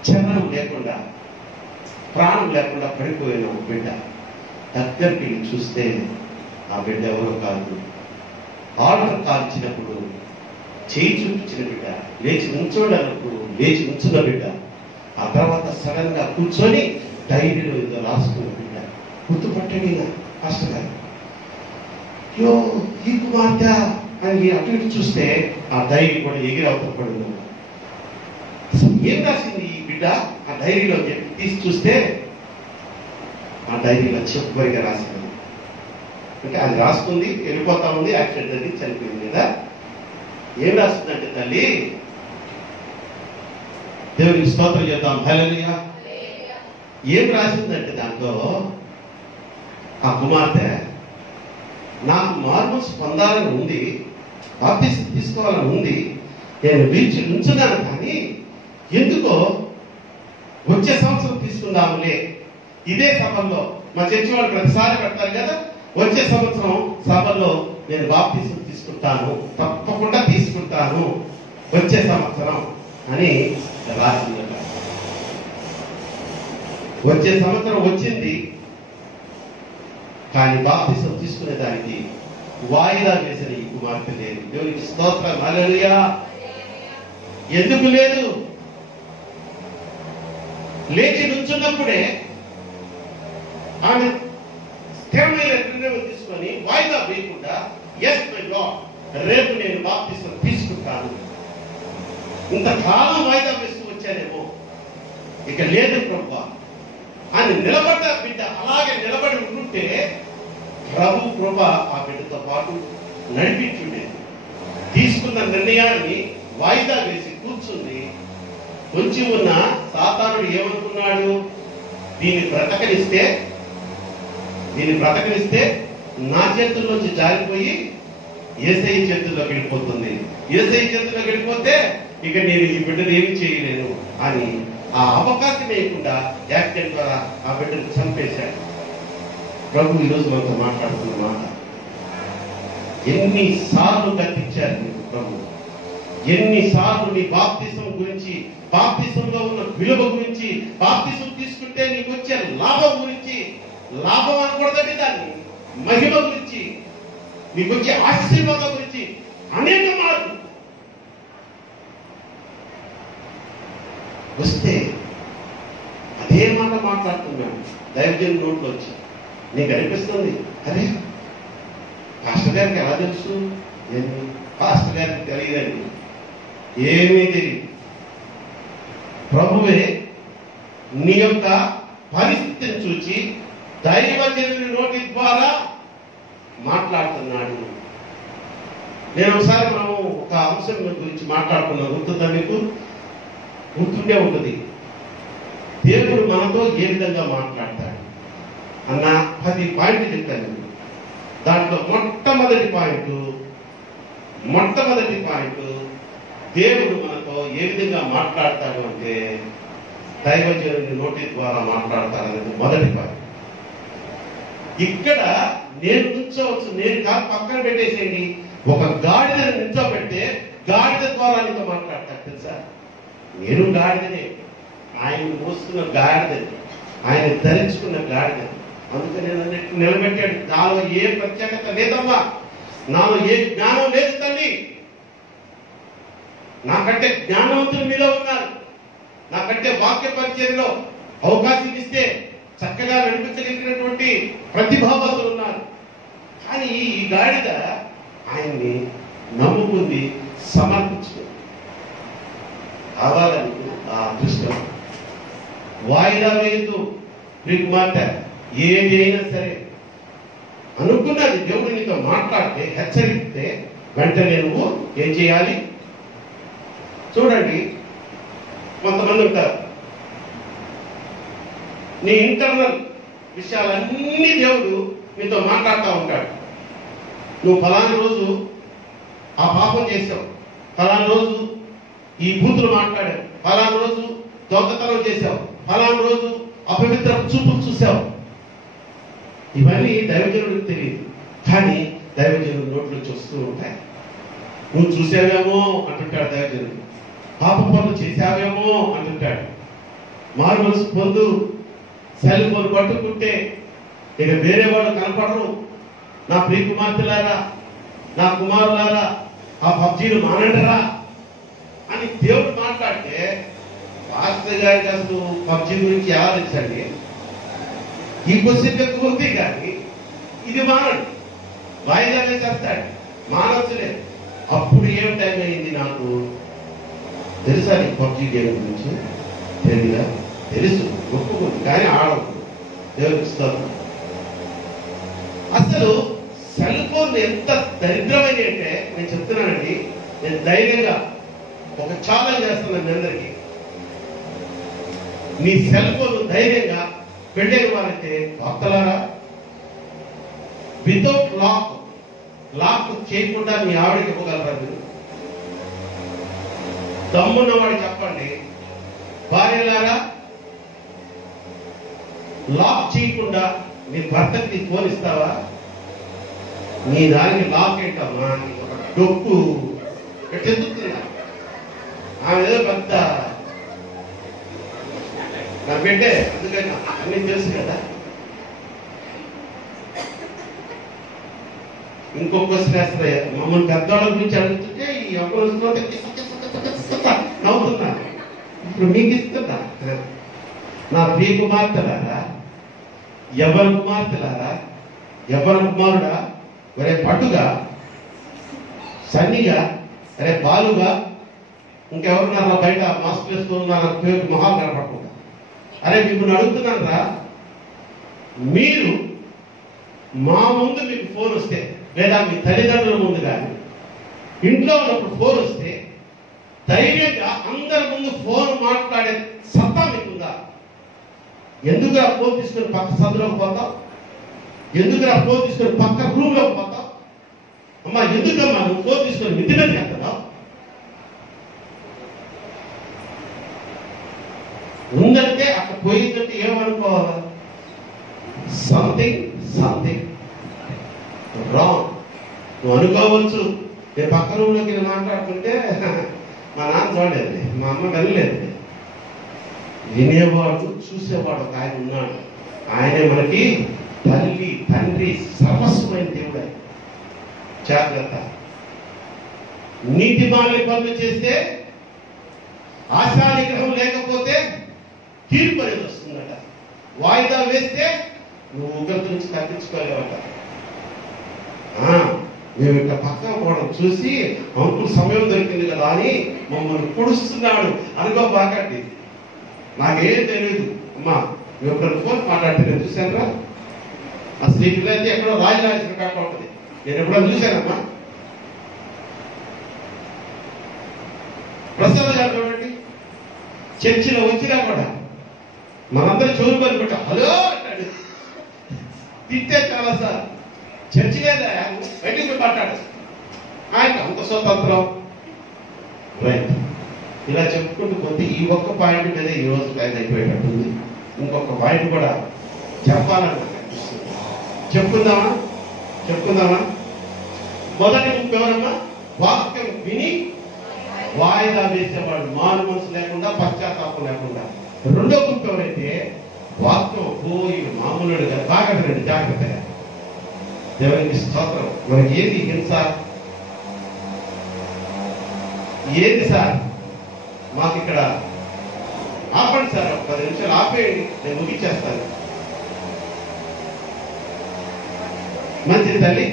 చలనం లేకుండా ప్రాణం లేకుండా పడిపోయిన ఒక బిడ్డ. దగ్గరికి చూస్తే ఆ బిడ్డ ఎవరో కాదు, ఆర్డర్ కాల్చినప్పుడు చేయి చూపించిన బిడ్డ, లేచి నుంచోడన్నప్పుడు లేచి నుంచున్న బిడ్డ, ఆ తర్వాత సడన్ గా కూర్చొని డైరీలో ఏదో రాసుకున్న బిడ్డ. గుర్తుపట్టండి కష్టంగా, యో ఈ కుమార్తె అని అటు ఇటు చూస్తే ఆ డైరీ కూడా ఎగిరి అవతలపడింది. అసలు ఏం రాసింది ఈ బిడ్డ ఆ డైరీలో తీసి చూస్తే ఆ డైరీలో చివరిగా రాసింది. ఇంకా అది రాసుకుంది, వెళ్ళిపోతా ఉంది, యాక్సిడెంట్ జరిగి చనిపోయింది కదా. ఏం రాస్తుందంటే, తల్లి దేవునికి స్తోత్రం చేద్దాం, హల్లెలూయా. ఏం రాసిందంటే దాంట్లో, ఆ కుమార్తె నాకు మార్మల్స్ పొందాలని ఉంది, బాప్తిసం తీసుకోవాలని ఉంది, నేను వీల్చి ఉంచున్నాను, కానీ ఎందుకో వచ్చే సంవత్సరం తీసుకుందాములే, ఇదే సభల్లో మా చర్చి వాళ్ళు ప్రతిసారి పెడతారు కదా, వచ్చే సంవత్సరం సభల్లో నేను బాప్తిసం తీసుకుంటాను, తప్పకుండా తీసుకుంటాను వచ్చే సంవత్సరం అని రాసిందట. వచ్చే సంవత్సరం వచ్చింది, కానీ బాప్తిసం తీసుకునే దానికి వాయిదా వేసిన ఈ కుమార్తె లేదు. దేవునికి స్తోత్రం, హల్లెలూయా. ఎందుకు లేదు? లేచి నుంచున్నప్పుడే ఆమె స్థిరమైన నిర్ణయం తీసుకొని వాయిదా వేయకుండా, ఎస్ మై లార్డ్, రేపు నేను బాప్తిసం తీసుకుంటాను. ఇంతకాలం వాయిదా వేస్తూ వచ్చానేమో, ఇక లేదు ప్రభువా అని నిలబడ్డ బిడ్డ అలాగే నిలబడి ఉంటుంటే ప్రభు కృప ఆ బిడ్డతో పాటు నడిపించుండేది. తీసుకున్న నిర్ణయాన్ని వాయిదా వేసి కూర్చుంది. కొంచెం ఉన్న సాతానుడు ఏమనుకున్నాడు, దీన్ని బ్రతకనిస్తే నా చేతుల్లోంచి జారిపోయి యేసయ్య చేతుల్లోకి వెళ్ళిపోతుంది, యేసయ్య చేతుల్లోకి వెళ్ళిపోతే ఇక నేను ఈ బిడ్డను ఏమి చేయలేను అని ఆ అవకాశం లేకుండా యాక్సిడెంట్ ద్వారా ఆ బిడ్డను చంపేశాడు. ప్రభు ఈరోజు మనతో మాట్లాడుతున్న మాట, ఎన్నిసార్లు కల్పించారు మీకు ప్రభు, ఎన్నిసార్లు నీ బాప్తిసం గురించి, బాప్తిసంలో ఉన్న విలువ గురించి, బాప్తిసం తీసుకుంటే నీకు వచ్చే లాభం గురించి, లాభం అనకూడదండి దాన్ని, మహిమ గురించి, నీకు వచ్చే ఆశీర్వాదం గురించి అనేక మార్లు వస్తే అదే మాట మాట్లాడుతున్నాను దైవజన్ నోట్లో వచ్చి. నీకు అనిపిస్తుంది, అరే పాస్టర్ గారికి ఎలా తెలుసు? ఏమి పాస్టర్ గారికి తెలియదండి, ఏమీ తెలియదు. ప్రభువే నీ యొక్క పరిస్థితిని చూచి దైవజనుని నోటి ద్వారా మాట్లాడుతున్నాడు. నేను ఒకసారి మనం ఒక అంశం గురించి మాట్లాడుకున్నాం, గుర్తుందా మీకు? గుర్తుండే ఉంటుంది. దేవుడు మనతో ఏ విధంగా మాట్లాడతాడు అన్న 10 పాయింట్లు చెప్పాను. దాంట్లో మొట్టమొదటి పాయింట్ దేవుడు మనతో ఏ విధంగా మాట్లాడతాడు అంటే దైవజనుని నోటి ద్వారా మాట్లాడతాడు అనేది మొదటి పాయింట్. ఇక్కడ నేను నుంచోవచ్చు, నేను కాదు పక్కన పెట్టేసేయండి, ఒక గాడిదను నిల్చోబెడితే గాడిద ద్వారా నీతో మాట్లాడతాడు. తెలుసా, నేను గాడిదనే, ఆయన మోస్తున్న గాడిదని, ఆయన ధరించుకున్న గాడిదని. అందుకని నేను నిలబెట్టాడు. నాలో ఏ ప్రత్యేకత లేదమ్మా, నాలో ఏ జ్ఞానం లేదు తల్లి, నాకంటే జ్ఞానవంతులు మీలో ఉన్నారు, నాకంటే వాక్య పరిచయంలో అవకాశం ఇస్తే చక్కగా నడిపించగలిగినటువంటి ప్రతిభావంతులు ఉన్నారు. కానీ ఈ గాడిద ఆయన్ని నమ్ముకుంది, సమర్పించుకుంది. కావాలని ఆ అదృష్టం వాయిదా వేయదు. మీకు మాట ఏది అయినా సరే అనుకున్నది దేవుడు నీతో మాట్లాడితే, హెచ్చరిస్తే వెంటనే నువ్వు ఏం చేయాలి? చూడండి, కొంతమంది ఉంటారు, నీ ఇంటర్నల్ విషయాలన్నీ దేవుడు నీతో మాట్లాడుతూ ఉంటాడు. నువ్వు ఫలానా రోజు ఆ పాపం చేసావు, ఫలానా రోజు ఈ బూతులు మాట్లాడావు, ఫలానా రోజు దొంగతనం చేశావు, ఫలానా రోజు అపవిత్ర చూపులు చూసావు. ఇవన్నీ దైవజనుడికి తెలియదు, కానీ దైవజనుడు నోట్లో చూస్తూ ఉంటాయి. నువ్వు చూసావేమో అంటుంటాడు దైవజనుడు, పాప పనులు చేశావేమో అంటుంటాడు. మారు మనసు పొందు, సెల్ ఫోన్ పట్టుకుంటే ఇక వేరే వాళ్ళు కనపడరు. నా ప్రియ కుమార్తెలారా, నా కుమారులారా, ఆ పబ్జీలు మానండరా అని దేవుడు మాట్లాడితే, పాస్టర్ గారికి అసలు పబ్జీ గురించి ఎలా తెలుసండి? ఈ క్వశ్చన్ ఎక్కువ ఉంది, కానీ ఇది మానండి, వాయిదాగా చేస్తాడు, మానవచ్చులేదు. అప్పుడు ఏం టైం అయింది నాకు తెలుసా? నీకు పబ్జీ గేమ్ గురించి తెలియదా? తెలుసు, ఒప్పుకుంది, కానీ ఆడదు. దేవుడికి స్తోత్రం. అసలు సెల్ ఫోన్ ఎంత దరిద్రమైనది అంటే నేను చెప్తున్నానండి, నేను ధైర్యంగా ఒక ఛాలెంజ్ చేస్తున్నాను మీ అందరికీ. నీ సెల్ ఫోన్ ధైర్యంగా పెళ్ళైన వారైతే భక్తులారా, వితౌట్ లాక్ చేయకుండా మీ ఆవిడకి ఇవ్వగలరా మీరు? దమ్మున్నవాడు చెప్పండి. భార్యలారా, లాక్ చేయకుండా నీ భర్తకి ఫోన్ ఇస్తావా? నీ దానికి లాక్ ఏంటమ్మా, ఒక డొక్కు ఎత్తుతున్నా, ఆమె ఏదో పెద్ద నా బిడ్డే, అందుకని అన్ని తెలుసు కదా. ఇంకొక శ్రేష్ట మమ్మల్ని పెద్దవాళ్ళ గురించి అడుగుతుంటే ఈ ఒక్క నవ్వుతున్నా. ఇప్పుడు మీకు ఇస్తున్నా. నా ప్రియ కుమార్తెలారా, ఎవరి కుమార్తెలారా, ఎవరి కుమారుడా, ఒరే పట్టుగా, సన్నిగా, అరే బాలుగా, ఇంకెవరున్నారా బయట మాస్క్ వేస్తున్నారు, పేరు మొహాలు కనపడకుండా. అరే మిమ్మల్ని అడుగుతున్నాను రా, మీరు మా ముందు మీకు ఫోన్ వస్తే, లేదా మీ తల్లిదండ్రుల ముందు కానీ ఇంట్లో ఉన్నప్పుడు ఫోన్ వస్తే ధైర్యంగా అందరి ముందు ఫోన్ మాట్లాడే సత్తా మీకుందా? ఎందుకు ఆ ఫోన్ తీసుకొని పక్క సందులోకి పోతావు? ఎందుకు ఆ ఫోన్ తీసుకొని పక్క రూమ్లోకి పోతావు? అమ్మా, ఎందుకమ్మా నువ్వు ఫోన్ తీసుకొని మిద్ది మీద చేస్తున్నావు? ఉందంటే అక్కడ పోయిందంటే ఏమనుకోవాలి? Something wrong. నువ్వు అనుకోవచ్చు, నేను పక్క రూమ్లోకి వెళ్ళి మాట్లాడుతుంటే మా నాన్న చూడలేదు, మా అమ్మ వెళ్ళలేదు. వినేవాడు, చూసేవాడు ఒక ఆయన ఉన్నాడు. ఆయనే మనకి తల్లి, తండ్రి, సర్వస్వమైన దేవుడు. జాగ్రత్త. నీతి మాలి పనులు చేస్తే, ఆశానిగ్రహం లేకపోతే తీర్పు అనేది వస్తుందట. వాయిదా వేస్తే నువ్వు ఉగ్రత నుంచి తప్పించుకోలేవట. మేము ఇట్లా పక్కన పోవడం చూసి అంకుల్ సమయం దొరికింది కదా అని మమ్మల్ని పొడుస్తున్నాడు అనుకోబాకండి. నాకేం తెలియదు. అమ్మా, మేము ఎప్పుడు ఫోన్ మాట్లాడితే నేను చూశాను రా, ఆ స్త్రీకి అయితే ఎక్కడో రాజరాజేశ్వర కాక ఉంటుంది, నేను ఎప్పుడో చూశానమ్మా. ప్రసాద్ గారు చూడండి, చర్చిలో వచ్చినా కూడా మనందరూ చెవులు పనిపెట్టా హలో అంటాడు. తిట్టే చాలా సార్, చర్చి లేదా బయటికి పోయి మాట్లాడు, ఆయన అంత స్వతంత్రం. రైట్. ఇలా చెప్పుకుంటూ పోతే ఈ ఒక్క పాయింట్ మీద ఈ రోజు టైం అయిపోయేటట్టుంది. ఇంకొక పాయింట్ కూడా చెప్పాలని నాకు అనిపిస్తుంది. చెప్పుకుందామా? మొదటి గుంపు ఎవరమ్మా? వాక్యం విని వాయిదా వేసేవాడు, మారు మనసు లేకుండా, పశ్చాత్తాపం లేకుండా. రెండో గుంపు ఎవరైతే వాక్యం పోయి మామూలుగా బాగా వినండి జాగ్రత్తగా. దేవునికి స్తోత్రం. మనకి ఏది హింస? ఏది సార్? మాకు ఇక్కడ ఆపండి సార్, ఒక 10 నిమిషాలు ఆపేయండి, నేను ముగించేస్తాను. మంచిది తల్లి.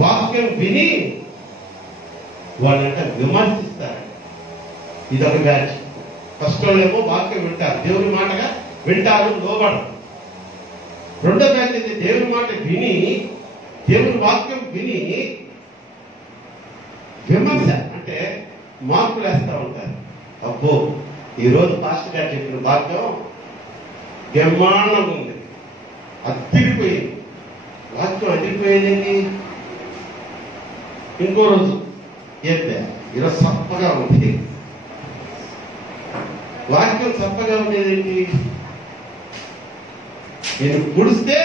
వాక్యం విని వాళ్ళంట విమర్శిస్తారు. ఇదొక బ్యాచ్. ఫస్ట్ వాళ్ళేమో వాక్యం వింటారు, దేవుని మాటగా వింటారు, లోబడరు. రెండో బ్యాచ్ అయితే దేవుని మాట విని, దేవుని వాక్యం విని విమర్శ అంటే మార్పులు వేస్తూ ఉంటారు. అబ్బో, ఈరోజు పాస్టర్ గారు చెప్పిన వాక్యం బ్రహ్మాండంగా ఉంది, అదిరిపోయింది. వాక్యం అదిరిపోయేదండి. ఇంకో రోజు ఏంటే ఈరోజు సప్పగా ఉంది. వాక్యం సప్పగా ఉండేదేంటి? నేను పుడిస్తే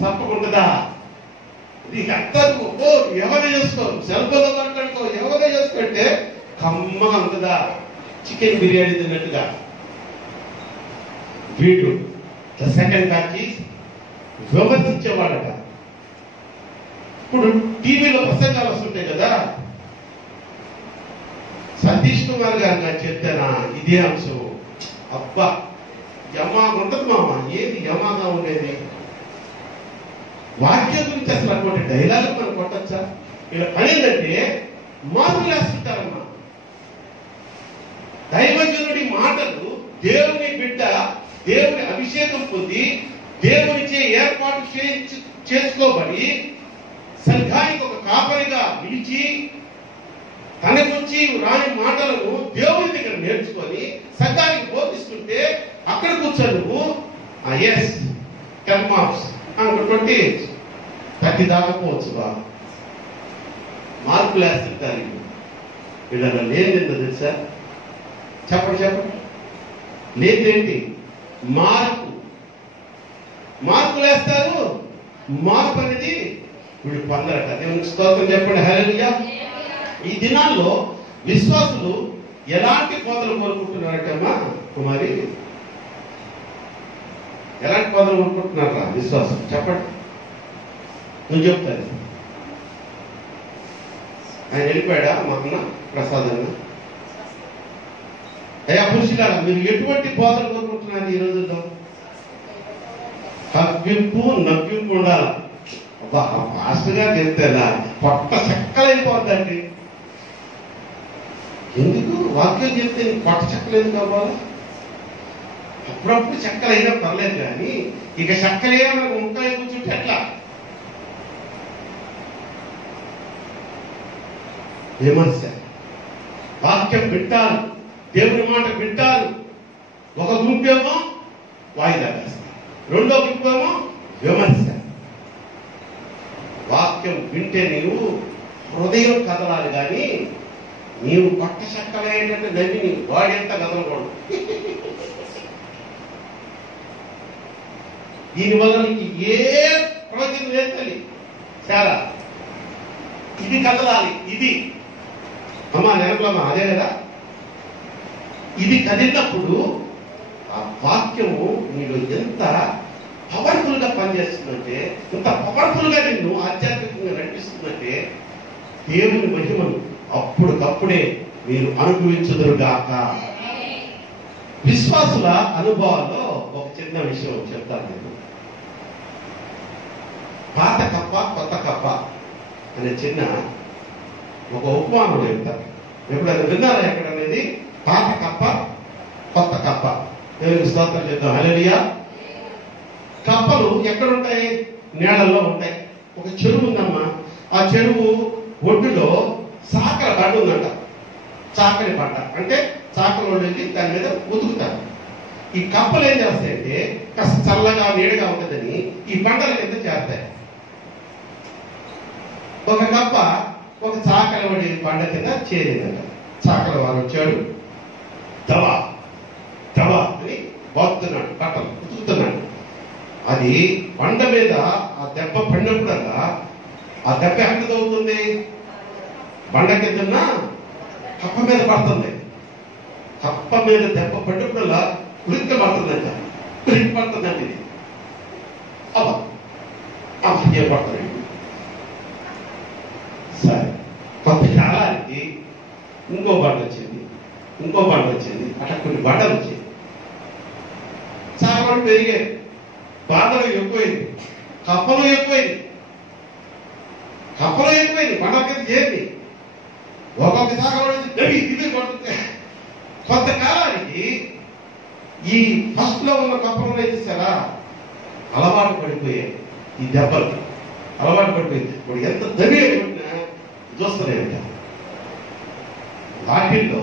సప్పకుంటుందా? నీకు అంతకు ఎవరు చేసుకో, సెల్ఫోన్లో మాట్లాడుకో, ఎవరో చేసుకుంటే కమ్మగా ఉంటుందా? చికెన్ బిర్యానీ తిన్నట్టుగా. వీడు ద సెకండ్ బ్యాచ్ విమర్శించేవాడట. ఇప్పుడు టీవీలో ప్రసంగాలు వస్తుంటాయి కదా, సతీష్ కుమార్ గారు నాకు చెప్తానా ఇదే అంశం, అబ్బా యమాగా ఉంటుంది మామ. ఏది యమాగా ఉండేది? వాక్యం గురించి అసలు అటువంటి డైలాగ్ మనం కొట్టచ్చా? ఇలా పని ఏంటంటే మార్పులు వేస్తుంటారమ్మా. దైవజనుడి మాటలు దేవుని బిడ్డ దేవుని అభిషేకం పొంది దేవునిచే ఏర్పాటు చేసుకోబడి సంఘానికి ఒక కాపరిగా నిలిచి తన నుంచి రాని మాటలను దేవుని దగ్గర నేర్చుకొని సంఘానికి బోధిస్తుంటే అక్కడ కూర్చొని నువ్వు ఎస్ 10 మార్క్స్ అనుకుంటుంటే 30 దాకపోవచ్చు. బా మార్కులు వేస్తుంటారు వీళ్ళ. లేనిదేంటో తెలుసా? చెప్పండి. లేదేంటి? మార్కులు వేస్తారు. మార్పు అనేది వీళ్ళు పొందరట. దేవునికి స్తోత్రం చెప్పండి. హల్లెలూయా. ఈ దినాల్లో విశ్వాసులు ఎలాంటి కోతలు కోరుకుంటున్నారటమ్మా కుమారి? ఎలాంటి కోతలు కోరుకుంటున్నారా విశ్వాసం? చెప్పండి, నువ్వు చెప్తాను. ఆయన వెళ్ళిపోయాడా మా అన్న ప్రసాద్ అన్న? అయ్యా పురుషులారా, మీరు ఎటువంటి కోతలు కోరుకుంటున్నారు ఈ రోజుల్లో? తగ్గింపు నగ్గింపు ఉండాలి. ఫాస్ట్గా చెప్తేనా కొత్త చెక్కలైపోద్దండి. ఎందుకు? వాక్యం చెప్తే కొత్త చెక్కలేదు కావాలి. అప్పుడప్పుడు చెక్కలు అయినా పర్లేదు, కానీ ఇక చెక్కలే మనకు ఉంటాయి కూర్చుంటే ఎట్లా? విమర్శ. వాక్యం వింటారు, దేవుని మాట వింటారు. ఒక గుంపేమో వాయిదా వేస్తారు, రెండో గుంపేమో విమర్శ. వాక్యం వింటే నీవు హృదయం కదలాలి, కానీ నీవు పట్ట చక్కలేంటంటే నవ్వి నీ వాడి ఎంత కదలకూడదు. దీనివల్ల నీకు ఏ ప్రయోజనం లేదు తల్లి. చాలా ఇది కదలాలి. ఇది అమ్మా నెనకులమ్మా అదే కదా. ఇది కదిలినప్పుడు ఆ వాక్యము నీలో ఎంత పవర్ఫుల్ గా పనిచేస్తుందంటే, ఎంత పవర్ఫుల్ గా నిన్ను ఆధ్యాత్మికంగా నడిపిస్తుందంటే దేవుని మహిమను అప్పుడుకప్పుడే మీరు అనుభవించుదురుగాక. విశ్వాసుల అనుభవాల్లో ఒక చిన్న విషయం చెప్తాను నేను. పాత కప్ప కొత్త కప్ప అనే చిన్న ఒక ఉపమానం చెప్తారు. ఎప్పుడైనా విన్నారా ఎక్కడనేది? పాత కప్ప కొత్త కప్ప. దేవునికి స్తోత్రం చేద్దాం. హల్లెలూయా. కప్పలు ఎక్కడుంటాయి? నీళ్ళల్లో ఉంటాయి. ఒక చెరువు ఉందమ్మా. ఆ చెరువు ఒడ్డులో సాకర బండ ఉందంట. చాకరి బండ అంటే చాకలో వెళ్ళి దాని మీద ఉతుకుతారు. ఈ కప్పలు ఏం చేస్తాయంటే కాస్త చల్లగా నీడగా ఉంటుందని ఈ బండల కింద చేస్తాయి. ఒక కప్ప ఒక చాకలి వంటి బండ కింద చేరిందంట. చాకలి వారు వచ్చాడు, దవా దవా అని బాగుతున్నాడు, బట్టలు ఉతుకుతున్నాడు. అది బండ మీద ఆ దెబ్బ పడినప్పుడల్లా ఆ దెబ్బ ఎక్కడ తగ్గుతుంది? బండ కింద కప్ప మీద పడుతుంది. కప్ప మీద దెబ్బ పడినప్పుడల్లా ఉరికి పడుతుందంట. ఉరికి పడుతుందండి. ఇది అబ్బా ఏం పడుతుంది? సరే, కొంతకాలానికి ఇంకో బండ వచ్చింది, ఇంకో బండ వచ్చింది, అట్లా కొన్ని బండలు వచ్చాయి. చాలా మంది పెరిగాయి, బాధలు ఎక్కువైంది, కప్పలు ఎక్కువైంది, బండల కింద చేరింది. ఒక్కొక్క సాగరం ఇది కొడుతుంది. కొంతకాలానికి ఈ ఫస్ట్ లో ఉన్న కప్పలు ఏం చేశారా? అలవాటు పడిపోయాయి. ఈ దెబ్బలకి అలవాటు పడిపోయింది. ఇప్పుడు ఎంత దవి అయిపోయినా చూస్తలేట. వాటిల్లో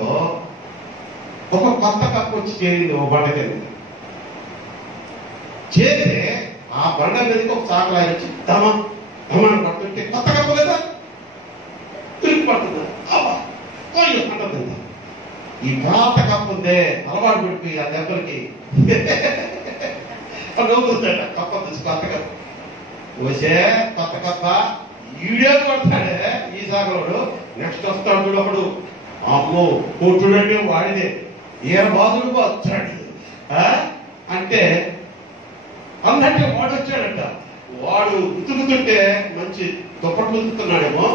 ఒక కొత్త కప్ప వచ్చి చేరింది ఓ బండ కింద. చేస్తే ఆ బండ మీదకి ఒక చాకలాయ వచ్చి దమని పడుతుంటే కొత్త కప్ప కదా తిరిగి పడుతుంది అంటుంది. ఈ పాత కప్ప ఉందే అలవాటు పడిపోయి ఆ దెబ్బలకి నవ్వుతుందట. కప్ప తీసి కొత్త కప్ప వచ్చే కొత్త కప్ప ఈడే పడతాడే ఈ సాగరోడు. నెక్స్ట్ వస్తాడు ఒకడు, అమ్మో కూర్చుడండి వాడిదే ఏ బాధుడు వచ్చాడు అంటే అన్నట్టు వాడు వచ్చాడంట. వాడు ఉతుకుతుంటే మంచి దుప్పట్లు ఉతుకుతున్నాడేమో,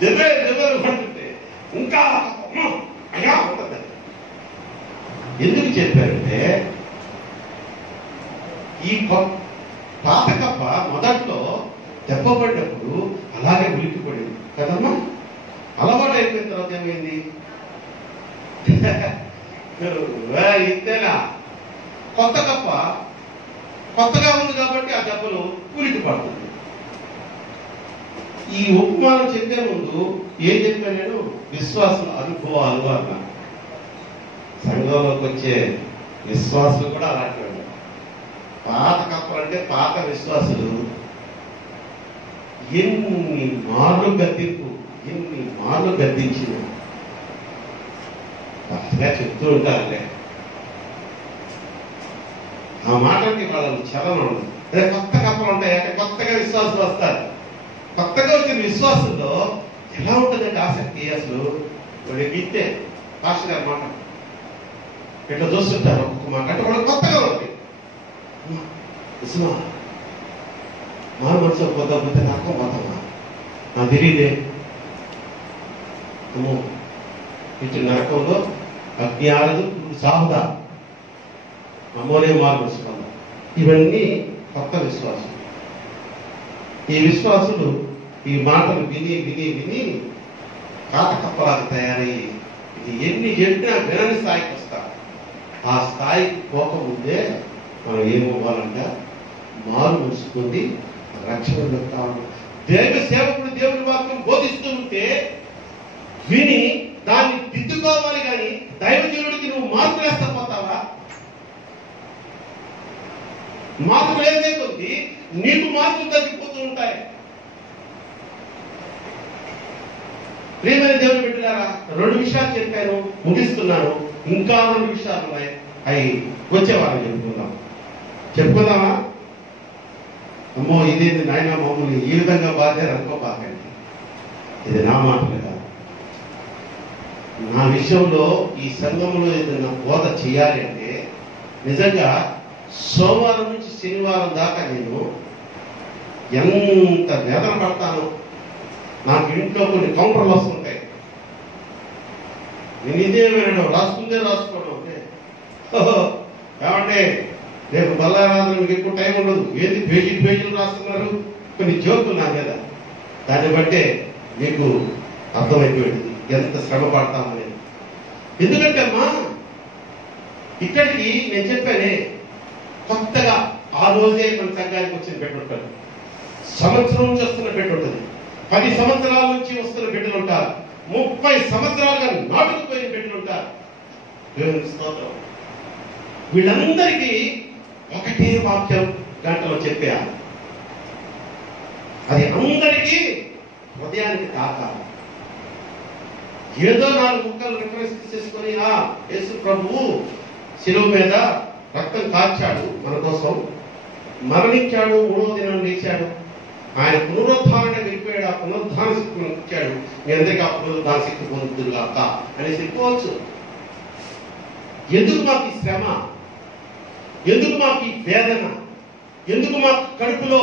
దెబ్బలు పడుతుంటే ఇంకా అయ్యా ఉంటుంది. ఎందుకు చెప్పారంటే ఈ పాత కప్ప మొదట్లో దెబ్బ పడినప్పుడు అలాగే ఉలిక్కిపడింది కదమ్మా. అలవాటు అయిపోయిన తర్వాత ఏమైంది? ఇంతేనా? కొత్త కప్ప కొత్తగా ఉంది కాబట్టి ఆ దెబ్బలు ఉలికి పడుతుంది. ఈ ఉపమానం చెప్పే ముందు ఏం చెప్పాను నేను? విశ్వాసుల అనుభవాలు అన్నా. సంఘంలోకి వచ్చే విశ్వాసులు కూడా అలాంటి వాళ్ళు. పాత కప్పలంటే పాత విశ్వాసులు ఎన్ని మార్లు గద్దించిన కొత్తగా చెప్తూ ఉంటారులే. ఆ మాటలకి వాళ్ళు చలనం ఉండదు. అదే కొత్త కప్పలు ఉంటాయంటే కొత్తగా విశ్వాసులు వస్తారు. కొత్తగా వచ్చిన విశ్వాసంలో ఎలా ఉంటుందంటే ఆసక్తి. అసలు వాడి విత్తే పాస్టర్ గారి మాట ఇట్లా చూస్తుంటారు. ఒక్కొక్క మాట అంటే వాళ్ళు కొత్తగా ఉంది. మా మనసు పోతే నరకం పోతామా? నాకు తెలియదే. అమ్మో ఇటు నరకంలో అగ్ని ఆరదు, సాగుదా, అమ్మోనే మార్చుకుందాం. ఇవన్నీ కొత్త విశ్వాసం. ఈ విశ్వాసులు ఈ మాటలు విని విని విని కాతకప్పలాగా తయారయ్యి ఇది ఎన్ని చెప్పినా వినని స్థాయికి వస్తారు. ఆ స్థాయికి పోకముందే మనం ఏమవ్వాలంట? మారు మూసుకుంది రక్షణ కావాలి. దైవ సేవకుడు దేవుడి వాక్యం బోధిస్తూ ఉంటే విని దాన్ని దిద్దుకోవాలి. కానీ దైవజనుడికి నువ్వు మార్పులు వేస్తా పోతావా? మార్పులు వేసే కొద్ది నీకు మార్పులు తగ్గిపోతూ ఉంటాయి. ప్రియమైన దేవుని బిడ్డలారా, 2 విషయాలు చెప్పాను, ముగిస్తున్నాను. ఇంకా 2 విషయాలు ఉన్నాయి. అవి వచ్చేవాళ్ళని చెప్పుకుందామా? అమ్మో ఇదేంటి నాయన మమ్మల్ని ఈ విధంగా బాధ్యారు అనుకోబాకండి. ఇది నా మాటలు కాదు. నా విషయంలో ఈ సంఘంలో ఏదైనా బోధ చేయాలి అంటే నిజంగా సోమవారం నుంచి శనివారం దాకా నేను ఎంత వేదన పడతానో. నాకు ఇంట్లో కొన్ని కౌంటర్లు వస్తుంటాయి. నేను ఇదే వినడం, రాసుకోవడం అంటే ఏమంటే రేపు బల్లారాధన మీకు ఎక్కువ టైం ఉండదు. ఏంది పేజీలు రాస్తున్నారు, కొన్ని జోకులు నా మీద. దాన్ని బట్టే మీకు అర్థమైపోయింది ఎంత శ్రమ పడతామని. ఎందుకంటే అమ్మా ఇక్కడికి నేను చెప్పానే, కొత్తగా ఆ రోజే మన సంఘానికి వచ్చిన బిడ్డ ఉంటారు, సంవత్సరం నుంచి వస్తున్న బిడ్డ ఉంటుంది, 10 సంవత్సరాల నుంచి వస్తున్న బిడ్డలు ఉంటారు, 30 సంవత్సరాలుగా నాటుకుపోయిన బిడ్డలు ఉంటారు. దేవుని స్తోత్రం. వీళ్ళందరికీ ఒకటే వాక్యం గంటలో చెప్పేయాలి. అది అందరికీ హృదయానికి తాకాలి. ఏదో 4 ముక్కలు రిఫరెన్స్ చేసుకొని యేసు ప్రభువు శిలువ మీద రక్తం కార్చాడు, మన కోసం మరణించాడు, 3వ దినం లేచాడు, ఆయన పునరుద్ధారణ వెళ్ళిపోయాడు, ఆ పునరుద్ధాన శక్తి ఇచ్చాడు, మీ అందరికీ ఆ పునరుద్ధాన శక్తి పొందుతుంది కాక అనేసి చెప్పుకోవచ్చు. ఎందుకు మాకు ఈ శ్రమ? ఎందుకు మాకు ఈ వేదన? ఎందుకు మాకు కడుపులో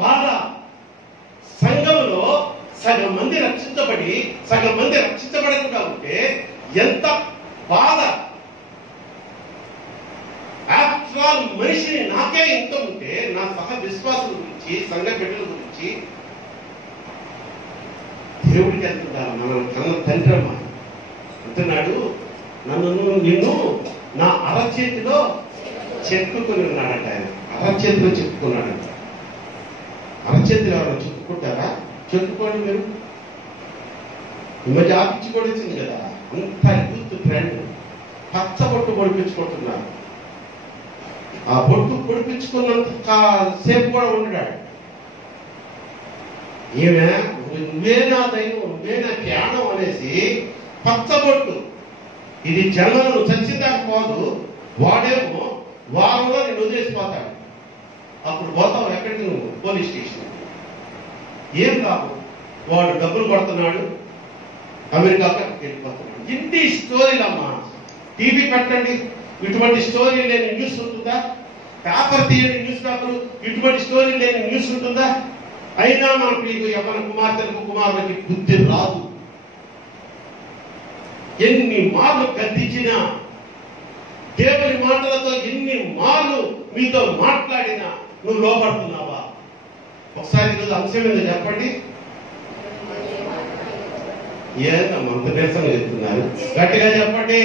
బాధ? సంఘంలో సగం మంది రక్షించబడి సగం మంది రక్షించబడకుండా ఉంటే ఎంత బాధ! ఆఫ్టర్ మనిషిని నాకే ఇంత ఉంటే నా సహ విశ్వాసుల గురించి, సంఘ బిడ్డల గురించి దేవుడికి అంటున్నారు. మన కన్న తండ్రి అమ్మ అంటున్నాడు, నిన్ను నా అరచేతిలో చెక్కుకొని ఉన్నాడంట. ఆయన అరచేతిలో చెప్పుకున్నాడంట. అరచేతిలో ఎవరైనా చెప్పుకుంటారా? చెప్పుకోండి మీరు. ఈ మధ్య ఆపించి కూడా వచ్చింది కదా, అంత యూత్ ట్రెండ్, పచ్చబొట్టు పొడిపించుకుంటున్నారు. ఆ బొట్టు పొడిపించుకున్నంత సేపు కూడా ఉండడాడు. ఈమె నువ్వే నా దైవం, నువ్వే నా ధ్యానం అనేసి పచ్చబొట్టు, ఇది జన్మను చచ్చిందాక పోదు, వాడేమో వారంలో నేను వదిలేసిపోతాడు. అప్పుడు పోతావు ఎక్కడికి నువ్వు? Police station. ఏం కాదు, వాడు డబ్బులు కొడుతున్నాడు, అమెరికాకి వెళ్ళిపోతున్నాడు. ఇంటి స్టోరీలమ్మా. టీవీ పెట్టండి, ఇటువంటి స్టోరీ లేని న్యూస్ ఉంటుందా? పేపర్ తీయని న్యూస్ పేపర్ ఇటువంటి స్టోరీ లేని న్యూస్ ఉంటుందా? అయినా మనకు యవ్వన కుమార్తెలకు కుమారులకి బుద్ధి రాదు. ఎన్ని మార్లు గద్దించినా, దేవుని మాటలతో ఎన్ని మార్లు మీతో మాట్లాడినా నువ్వు లోపడుతున్నావా? ఒకసారి ఈరోజు అంశం మీద చెప్పండి. ఏదమ్మా అంత నిరసన చెప్తున్నారు? గట్టిగా చెప్పండి.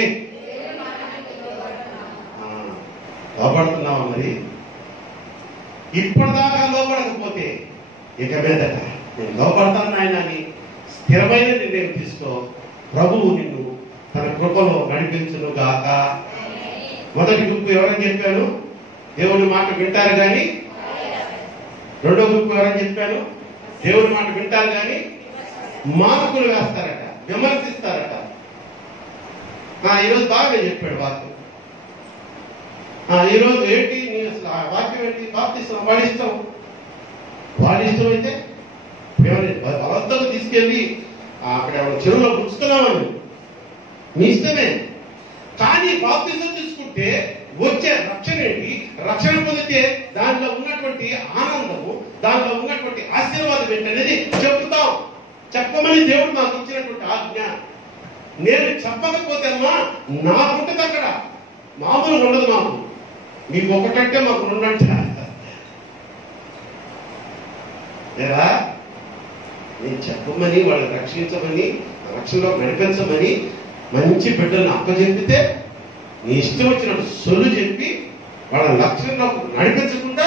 లోపడుతున్నావా? మరి ఇప్పటిదాకా లోపడకపోతే ఇక మీదట నేను లోపడతాను ఆయన అని స్థిరమైన నిర్ణయం తీసుకో. ప్రభువు నిన్ను తన కృపలో నడిపించును గాక. మొదటి గుంపు ఎవరని చెప్పాను? దేవుని మాట వింటారు కానీ. రెండో గుంపు ఎవరని చెప్పాను? దేవుని మాట వింటారు కానీ మార్కులు వేస్తారట, విమర్శిస్తారట. ఈరోజు బాగా చెప్పాడు వాక్యం. ఈరోజు ఏంటి వాక్యం ఏంటి? బాప్తిస్మం వాడిస్తాం. వాడిష్టం అయితే బలవంతం తీసుకెళ్ళి అక్కడ చెరువులో పుచ్చుతున్నామని మీ ఇష్టమే. కానీ బాప్తిజం తీసుకుంటే వచ్చే రక్షణ ఏంటి? రక్షణ పొందితే దానిలో ఉన్నటువంటి ఆనందము, దానిలో ఉన్నటువంటి ఆశీర్వాదం ఏంటనేది చెప్తాం. చెప్పమని దేవుడు మాకు ఇచ్చినటువంటి ఆజ్ఞ. నేను చెప్పకపోతే అమ్మా నాకుంటుంది అక్కడ, మామూలుగా ఉండదు. మాకు మీకు ఒకటంటే మాకు రెండంట. లేదా నేను చెప్పమని, వాళ్ళని రక్షించమని, రక్షణలో నడిపించమని మంచి బిడ్డలను అప్పచెప్పితే నీ ఇష్టం వచ్చినట్టు సొల్లు చెప్పి వాళ్ళ లక్ష్యంలో నడిపించకుండా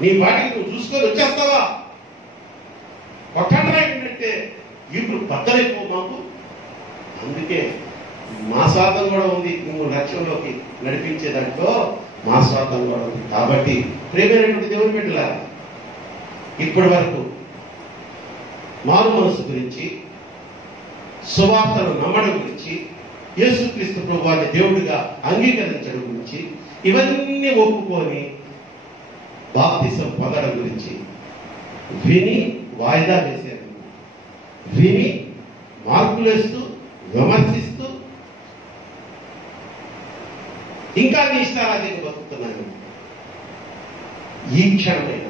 నీ వాటికి నువ్వు చూసుకొని వచ్చేస్తావా? కొట్టండి ఏంటంటే ఇప్పుడు బద్దలైపో మాకు. అందుకే మా స్వార్థం కూడా ఉంది, నువ్వు లక్ష్యంలోకి నడిపించేదాంట్లో మా స్వార్థం కూడా ఉంది. కాబట్టి ప్రేమైనటువంటి దేవుని బిడ్డలారా, ఇప్పటి వరకు మారు మనసు గురించి, సువార్తను నమ్మడం గురించి, యేసుక్రీస్తు ప్రభువాన్ని దేవుడిగా అంగీకరించడం గురించి, ఇవన్నీ ఒప్పుకొని బాప్తిసం పొందడం గురించి విని వాయిదా వేశారు. విని మార్పులేస్తూ, విమర్శిస్తూ ఇంకా నీ ఇష్టారాజ్యంగా బతుకుతున్నాను. ఈ క్షణమైన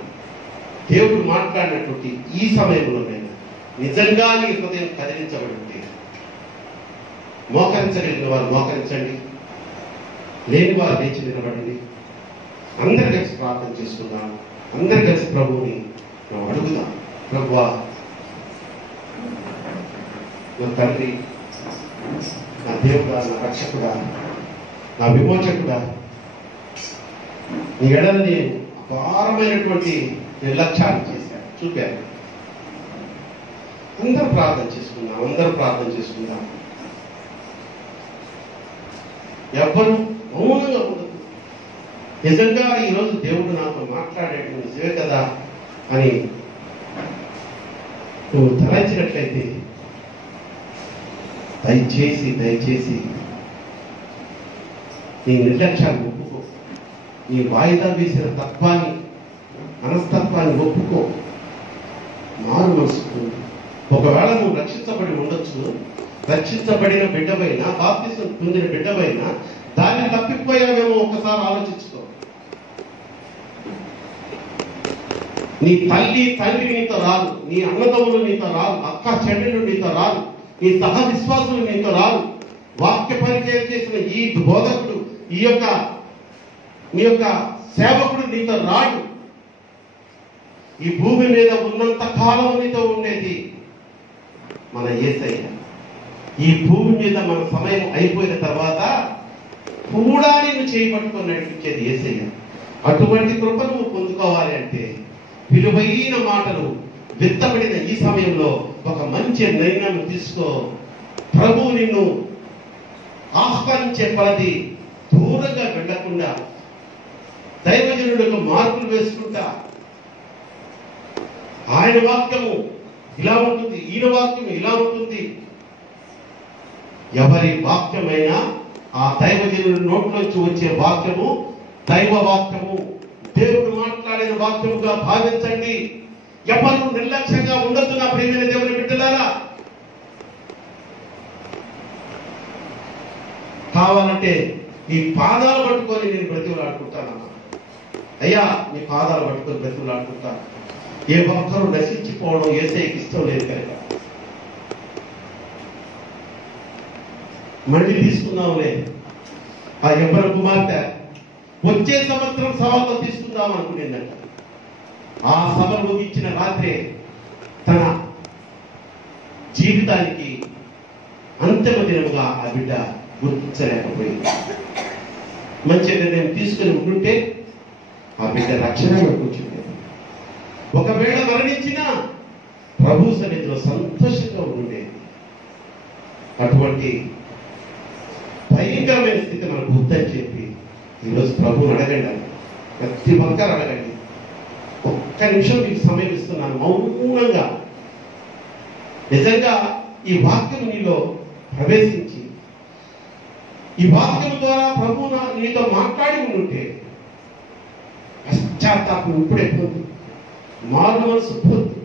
దేవుడు మాట్లాడినటువంటి ఈ సమయంలోనైనా నిజంగా నీ హృదయం కదిలించబడి ఉంటే మోకరించగలిగిన వారు మోకరించండి, లేని వారు లేచి నిలబడండి. అందరు కలిసి ప్రార్థన చేసుకుందాం. అందరు కలిసి ప్రభువుని మనం అడుగుదాం. ప్రభువా, నా తండ్రి, నా దేవుడా, నా రక్షకుడా, నా విమోచకుడా, నీ ఎడల నేను అపారమైనటువంటి నిర్లక్ష్యాన్ని చేశాను, చూపాను. అందరూ ప్రార్థన చేసుకుందాం. అందరూ ప్రార్థన చేసుకుందాం. ఎవ్వరూ మౌనంగా ఉండదు. నిజంగా ఈరోజు దేవుడు నాతో మాట్లాడేది నిజమే కదా అని నువ్వు తలంచినట్లయితే దయచేసి నీ నిర్లక్ష్యాన్ని ఒప్పుకో. నీ వాయిదా వేసిన తత్వాన్ని, మనస్తత్వాన్ని ఒప్పుకో. మారు మనసు. ఒకవేళ నువ్వు రక్షించబడి ఉండొచ్చు, రక్షించబడిన బిడ్డపైన, బాప్తిసం పొందిన బిడ్డపైన దాన్ని తప్పిపోయావేమో ఒకసారి ఆలోచించుకో. నీ తల్లి తండ్రి నీతో రాదు, నీ అన్నదమ్ములు నీతో రాదు, అక్క చెల్లెలు నీతో రాదు, నీ సహ విశ్వాసులు నీతో రాదు. వాక్య పరిచయం చేసిన ఈ బోధకుడు, నీ యొక్క సేవకుడు నీతో రాడు. ఈ భూమి మీద ఉన్నంత కాలం నీతో ఉండేది మన యేసయ్య. ఈ భూమి మీద మన సమయం అయిపోయిన తర్వాత కూడా నేను చేయబట్టుకొని నడిపించేది యేసయ్య. అటువంటి కృప నువ్వు పొందుకోవాలి అంటే విలువైన మాటలు విత్తబడిన ఈ సమయంలో ఒక మంచి నిర్ణయం తీసుకో. ప్రభువు నిన్ను ఆహ్వానించే పలది దూరంగా వెళ్ళకుండా మార్పులు వేసుకుంటా ఆయన వాక్యము ఇలా ఉంటుంది, ఈయన వాక్యం ఇలా ఉంటుంది. ఎవరి వాక్యమైనా ఆ దైవజనుడి నోట్లోంచి వచ్చే వాక్యము దైవ వాక్యము, దేవుడు మాట్లాడిన వాక్యముగా భావించండి. ఎవరు నిర్లక్ష్యంగా ఉండొద్దు నా ప్రియమైన దేవుని బిడ్డలారా. కావాలంటే నీ పాదాలు పట్టుకొని నేను బ్రతిమలాడుకుంటానమ్మా. అయ్యా నీ పాదాలు పట్టుకొని బ్రతిమలాడుకుంటాను. ఏ ఒక్కరు నశించిపోవడం యేసయ్యకి ఇష్టం లేదు కనుక మళ్ళీ తీసుకుందాంలే. ఆ ఎవ్వరు కుమార్తె వచ్చే సంవత్సరం సభలో తీసుకుందాం అనుకునేదంట. ఆ సభ ముగించిన రాత్రే తన జీవితానికి అంతిమ దినముగా ఆ బిడ్డ గుర్తించలేకపోయింది. మంచి నిర్ణయం తీసుకుని ఉంటుంటే ఆ బిడ్డ రక్షణలో కూర్చుండేది. ఒకవేళ మరణించినా ప్రభు సన్నిధిలో సంతోషంగా ఉండేది. అటువంటి భయంకరమైన స్థితి మనకు వద్దని చెప్పి ఈరోజు ప్రభువుని అడగండి. ప్రతి ఒక్కరు అడగండి. ఒక్క నిమిషం మీకు సమయం ఇస్తున్నాను మౌనంగా. నిజంగా ఈ వాక్యం నీలో ప్రవేశించి ఈ వాక్యం ద్వారా ప్రభు నీతో మాట్లాడి ఉంటే పశ్చాత్తాపం ఇప్పుడే పొందు, మారు మనసు పొందు,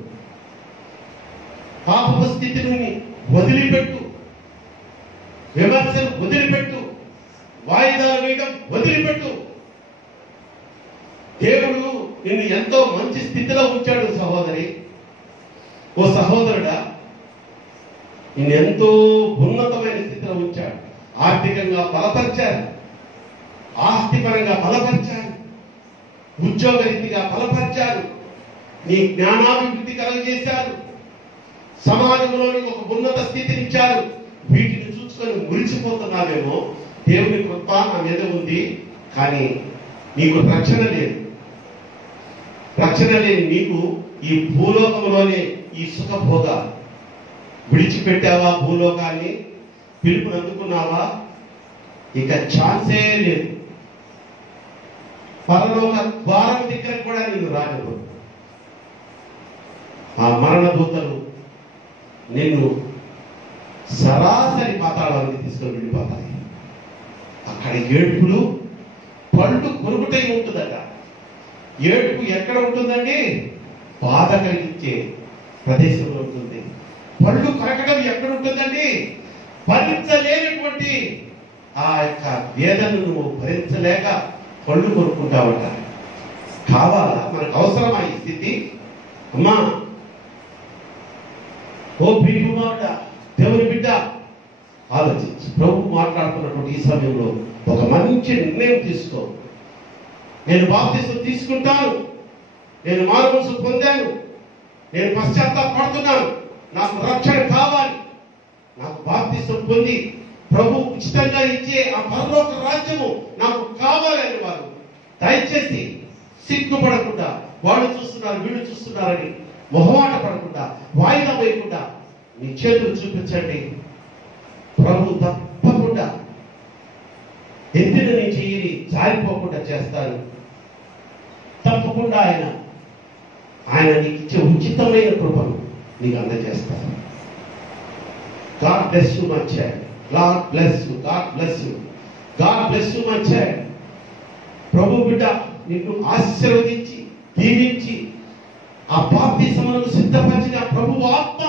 పాప స్థితిని వదిలిపెట్టు, విమర్శలు వదిలిపెట్టు, వాయిదాలు వేయడం వదిలిపెట్టు. దేవుడు నిన్ను ఎంతో మంచి స్థితిలో ఉంచాడు సహోదరి. ఓ సహోదరుడా, నిన్ను ఎంతో ఉన్నతమైన స్థితిలో ఉంచాడు. ఆర్థికంగా బలపరిచారు, ఆస్తిపరంగా బలపరిచారు, ఉద్యోగరీతిగా బలపరిచారు, నీ జ్ఞానాభివృద్ధి కలుగజేశారు, సమాజంలో నీకు ఒక ఉన్నత స్థితిని ఇచ్చారు. వీటిని చూసుకొని మురిసిపోతున్నావేమో. దేవుని కృప నా మీద ఉంది, కానీ నీకు రక్షణ లేదు. రక్షణ లేని నీకు ఈ భూలోకంలోనే ఈ సుఖభోగ విడిచిపెట్టావా? భూలోకాన్ని పిలుపుని అందుకున్నావా? ఇక ఛాన్సే లేదు. పరలోక ద్వారం దగ్గర కూడా నేను రాను. ఆ మరణ దూతలు నిన్ను సరాసరి పాతాళానికి తీసుకొని వెళ్ళిపోతాయి. అక్కడ ఏడుపులు పళ్ళు కొరుకుటై ఉంటుందట. ఏడుపు ఎక్కడ ఉంటుందండి? బాధ కలిగించే ప్రదేశంలో ఉంటుంది. పళ్ళు కొరకడం ఎక్కడ ఉంటుందండి? భరించలేనటువంటి ఆ యొక్క వేదనను నువ్వు భరించలేక పళ్ళు కొరుకుంటావట. కావాలా? మనకు అవసరమా ఈ స్థితి? అమ్మా, ఓ ప్రియకుమారుడా, దేవుని బిడ్డ, ఆలోచించు. ప్రభు మాట్లాడుతున్నటువంటి ఈ సమయంలో ఒక మంచి నిర్ణయం తీసుకో. నేను బాప్తిసం తీసుకుంటాను, నేను మారుమనసు పొందాను, నేను పశ్చాత్తాపడుతున్నాను, నాకు రక్షణ కావాలి, నాకు బాప్తిసం పొంది ప్రభు ఉచితంగా ఇచ్చే ఆ పరలోక రాజ్యము నాకు కావాలని వారు దయచేసి సిగ్గుపడకుండా, వాళ్ళు చూస్తున్నారు వీళ్ళు చూస్తున్నారని మొహమాట పడకుండా, వాయిదా వేయకుండా మీ చేతులు చూపించండి. ప్రభు తప్పకుండా ఎత్తిన నీ చెయ్యిని జారిపోకుండా చేస్తారు. తప్పకుండా ఆయన నీకు ఇచ్చే ఉచితమైన కృపను నీకు అందజేస్తారు. God bless you my child. God bless you. God bless you. God bless you my child. ప్రభు బిడ్డ నిన్ను ఆశీర్వదించి దీవించి ఆ బాప్తిసమునకు సిద్ధపరిచిన ప్రభు ఆత్మ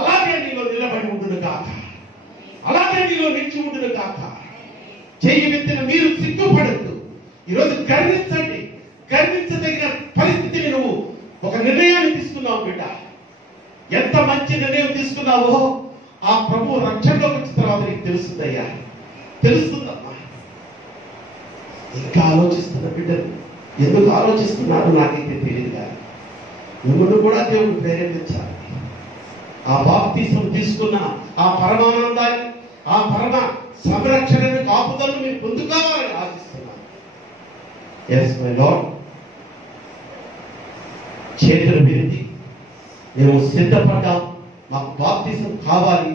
అలాగే నీలో నిలబడి ఉండును కాక, అలాగే నీలో నిలిచి ఉండును కాక. చెయ్యి వెత్తిన మీరు సిగ్గుపడద్దు. ఈరోజు గర్వించండి. గర్వించదగిన పరిస్థితిని నువ్వు ఒక నిర్ణయాన్ని తీసుకున్నావు బిడ్డ. ఎంత మంచి నిర్ణయం తీసుకున్నావో ఆ ప్రభు రక్షణలోకి వచ్చిన తర్వాత నీకు తెలుస్తుందయ్యా, తెలుస్తుందమ్మా. ఇంకా ఆలోచిస్తున్న బిడ్డలు ఎందుకు ఆలోచిస్తున్నారో నాకైతే తెలియదు. కానీ మిమ్మల్ని కూడా దేవుడు ప్రేరేపించాలి. ఆ బాప్తిసం తీసుకున్న ఆ పరమానందాన్ని, ఆ పరమ సంరక్షణను, కాపుదలను మీరు పొందుకోవాలని ఆశిస్తున్నాను. Yes my lord. చేతులు విరిచి మేము సిద్ధపడ్డాం, మాకు బాప్తిసం కావాలి,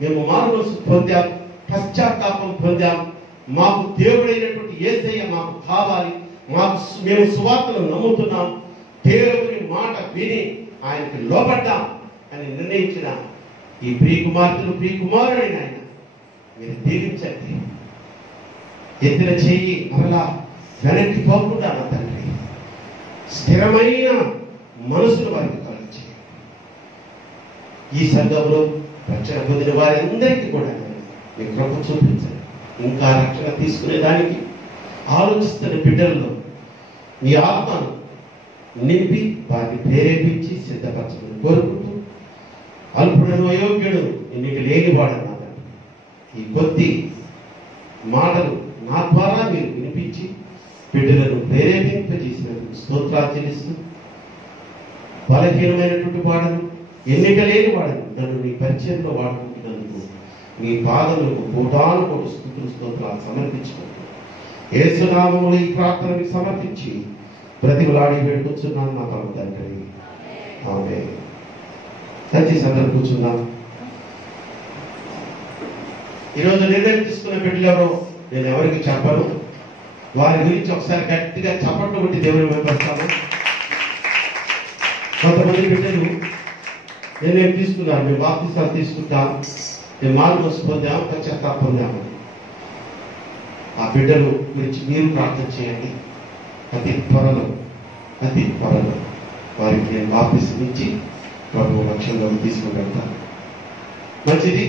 మేము మారుమనసు పొందాం, పశ్చాత్తాపం పొందాం, మాకు దేవుడైనటువంటి యేసయ్య మాకు కావాలి, మేము సువార్తను నమ్ముతున్నాం, దేవుని మాట విని ఆయనకి లోపడ్డాం అని నిర్ణయించిన ఈ ప్రియకుమార్తెలు ప్రియకుమారుడైన ఆయన మీరు దీవించండి. ఎత్తిన చెయ్యి మరలా వెనక్కి పోకుండా నా తండ్రి స్థిరమైన మనసును వారికి కలిగించి ఈ సంఘంలో రక్షణ పొందిన వారందరికీ కూడా మీ కృప చూపించండి. ఇంకా రక్షణ తీసుకునేదానికి ఆలోచిస్తున్న బిడ్డల్లో మీ ఆత్మను నింపి వారిని ప్రేరేపించి సిద్ధపరచమని కోరుకుంటూ, అల్పుడను అయోగ్యుడు నీకు లేనివాడన్నాడు. ఈ కొద్ది మాటలు నా ద్వారా మీరు వినిపించి బిడ్డలను ప్రేరేపింపజేసినందుకు స్తోత్రాలు చెల్లిస్తూ, బలహీనమైనటువంటి వాడను, ఎన్నిక లేని వాడను నన్ను నీ పరిచయంలో వాడుకుంటున్నందుకు మీ పాదములకు కోటాను కోటి స్తుతులు స్తోత్రాలు సమర్పించుకుంటూ యేసు నామములో ఈ ప్రార్థనని సమర్పించి ప్రతిలాడి వేడుకొచ్చున్నాను నా పరమ తండ్రి. ఆమేన్. దయచేసి అందరూ కూర్చున్నాం. ఈరోజు నిర్ణయం తీసుకున్న బిడ్డలెవరో నేను ఎవరికి చెప్పను. వారి గురించి ఒకసారి గట్టిగా చప్పట్లు కొట్టి దేవుని వెంబడిస్తాను. కొంతమంది బిడ్డలు నిర్ణయం తీసుకున్నారు, మేము బాప్తిసాలు తీసుకుంటాం, మేము మారుమనసు పొందాము, పశ్చాత్తాపం పొందాము. ఆ బిడ్డల గురించి మీరు ప్రార్థన చేయండి. అతి త్వరలో వారికి నేను బాప్తిసం ఇచ్చి ప్రభు లక్ష్యంలోకి తీసుకువెళ్తాను. మంచిది.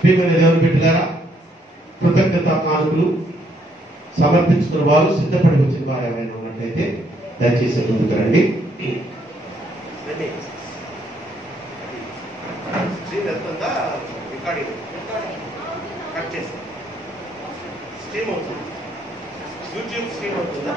ప్రియమైన దేవుని బిడ్డలారా, కృతజ్ఞతా కానుకలు సమర్పించుకున్న వారు, సిద్ధపడి వచ్చిన వారు ఏమైనా ఉన్నట్లయితే దయచేసి ముందుకు రండి. స్ట్రీమ్ అవుతుంది, యూట్యూబ్ స్ట్రీమ్ అవుతుందా?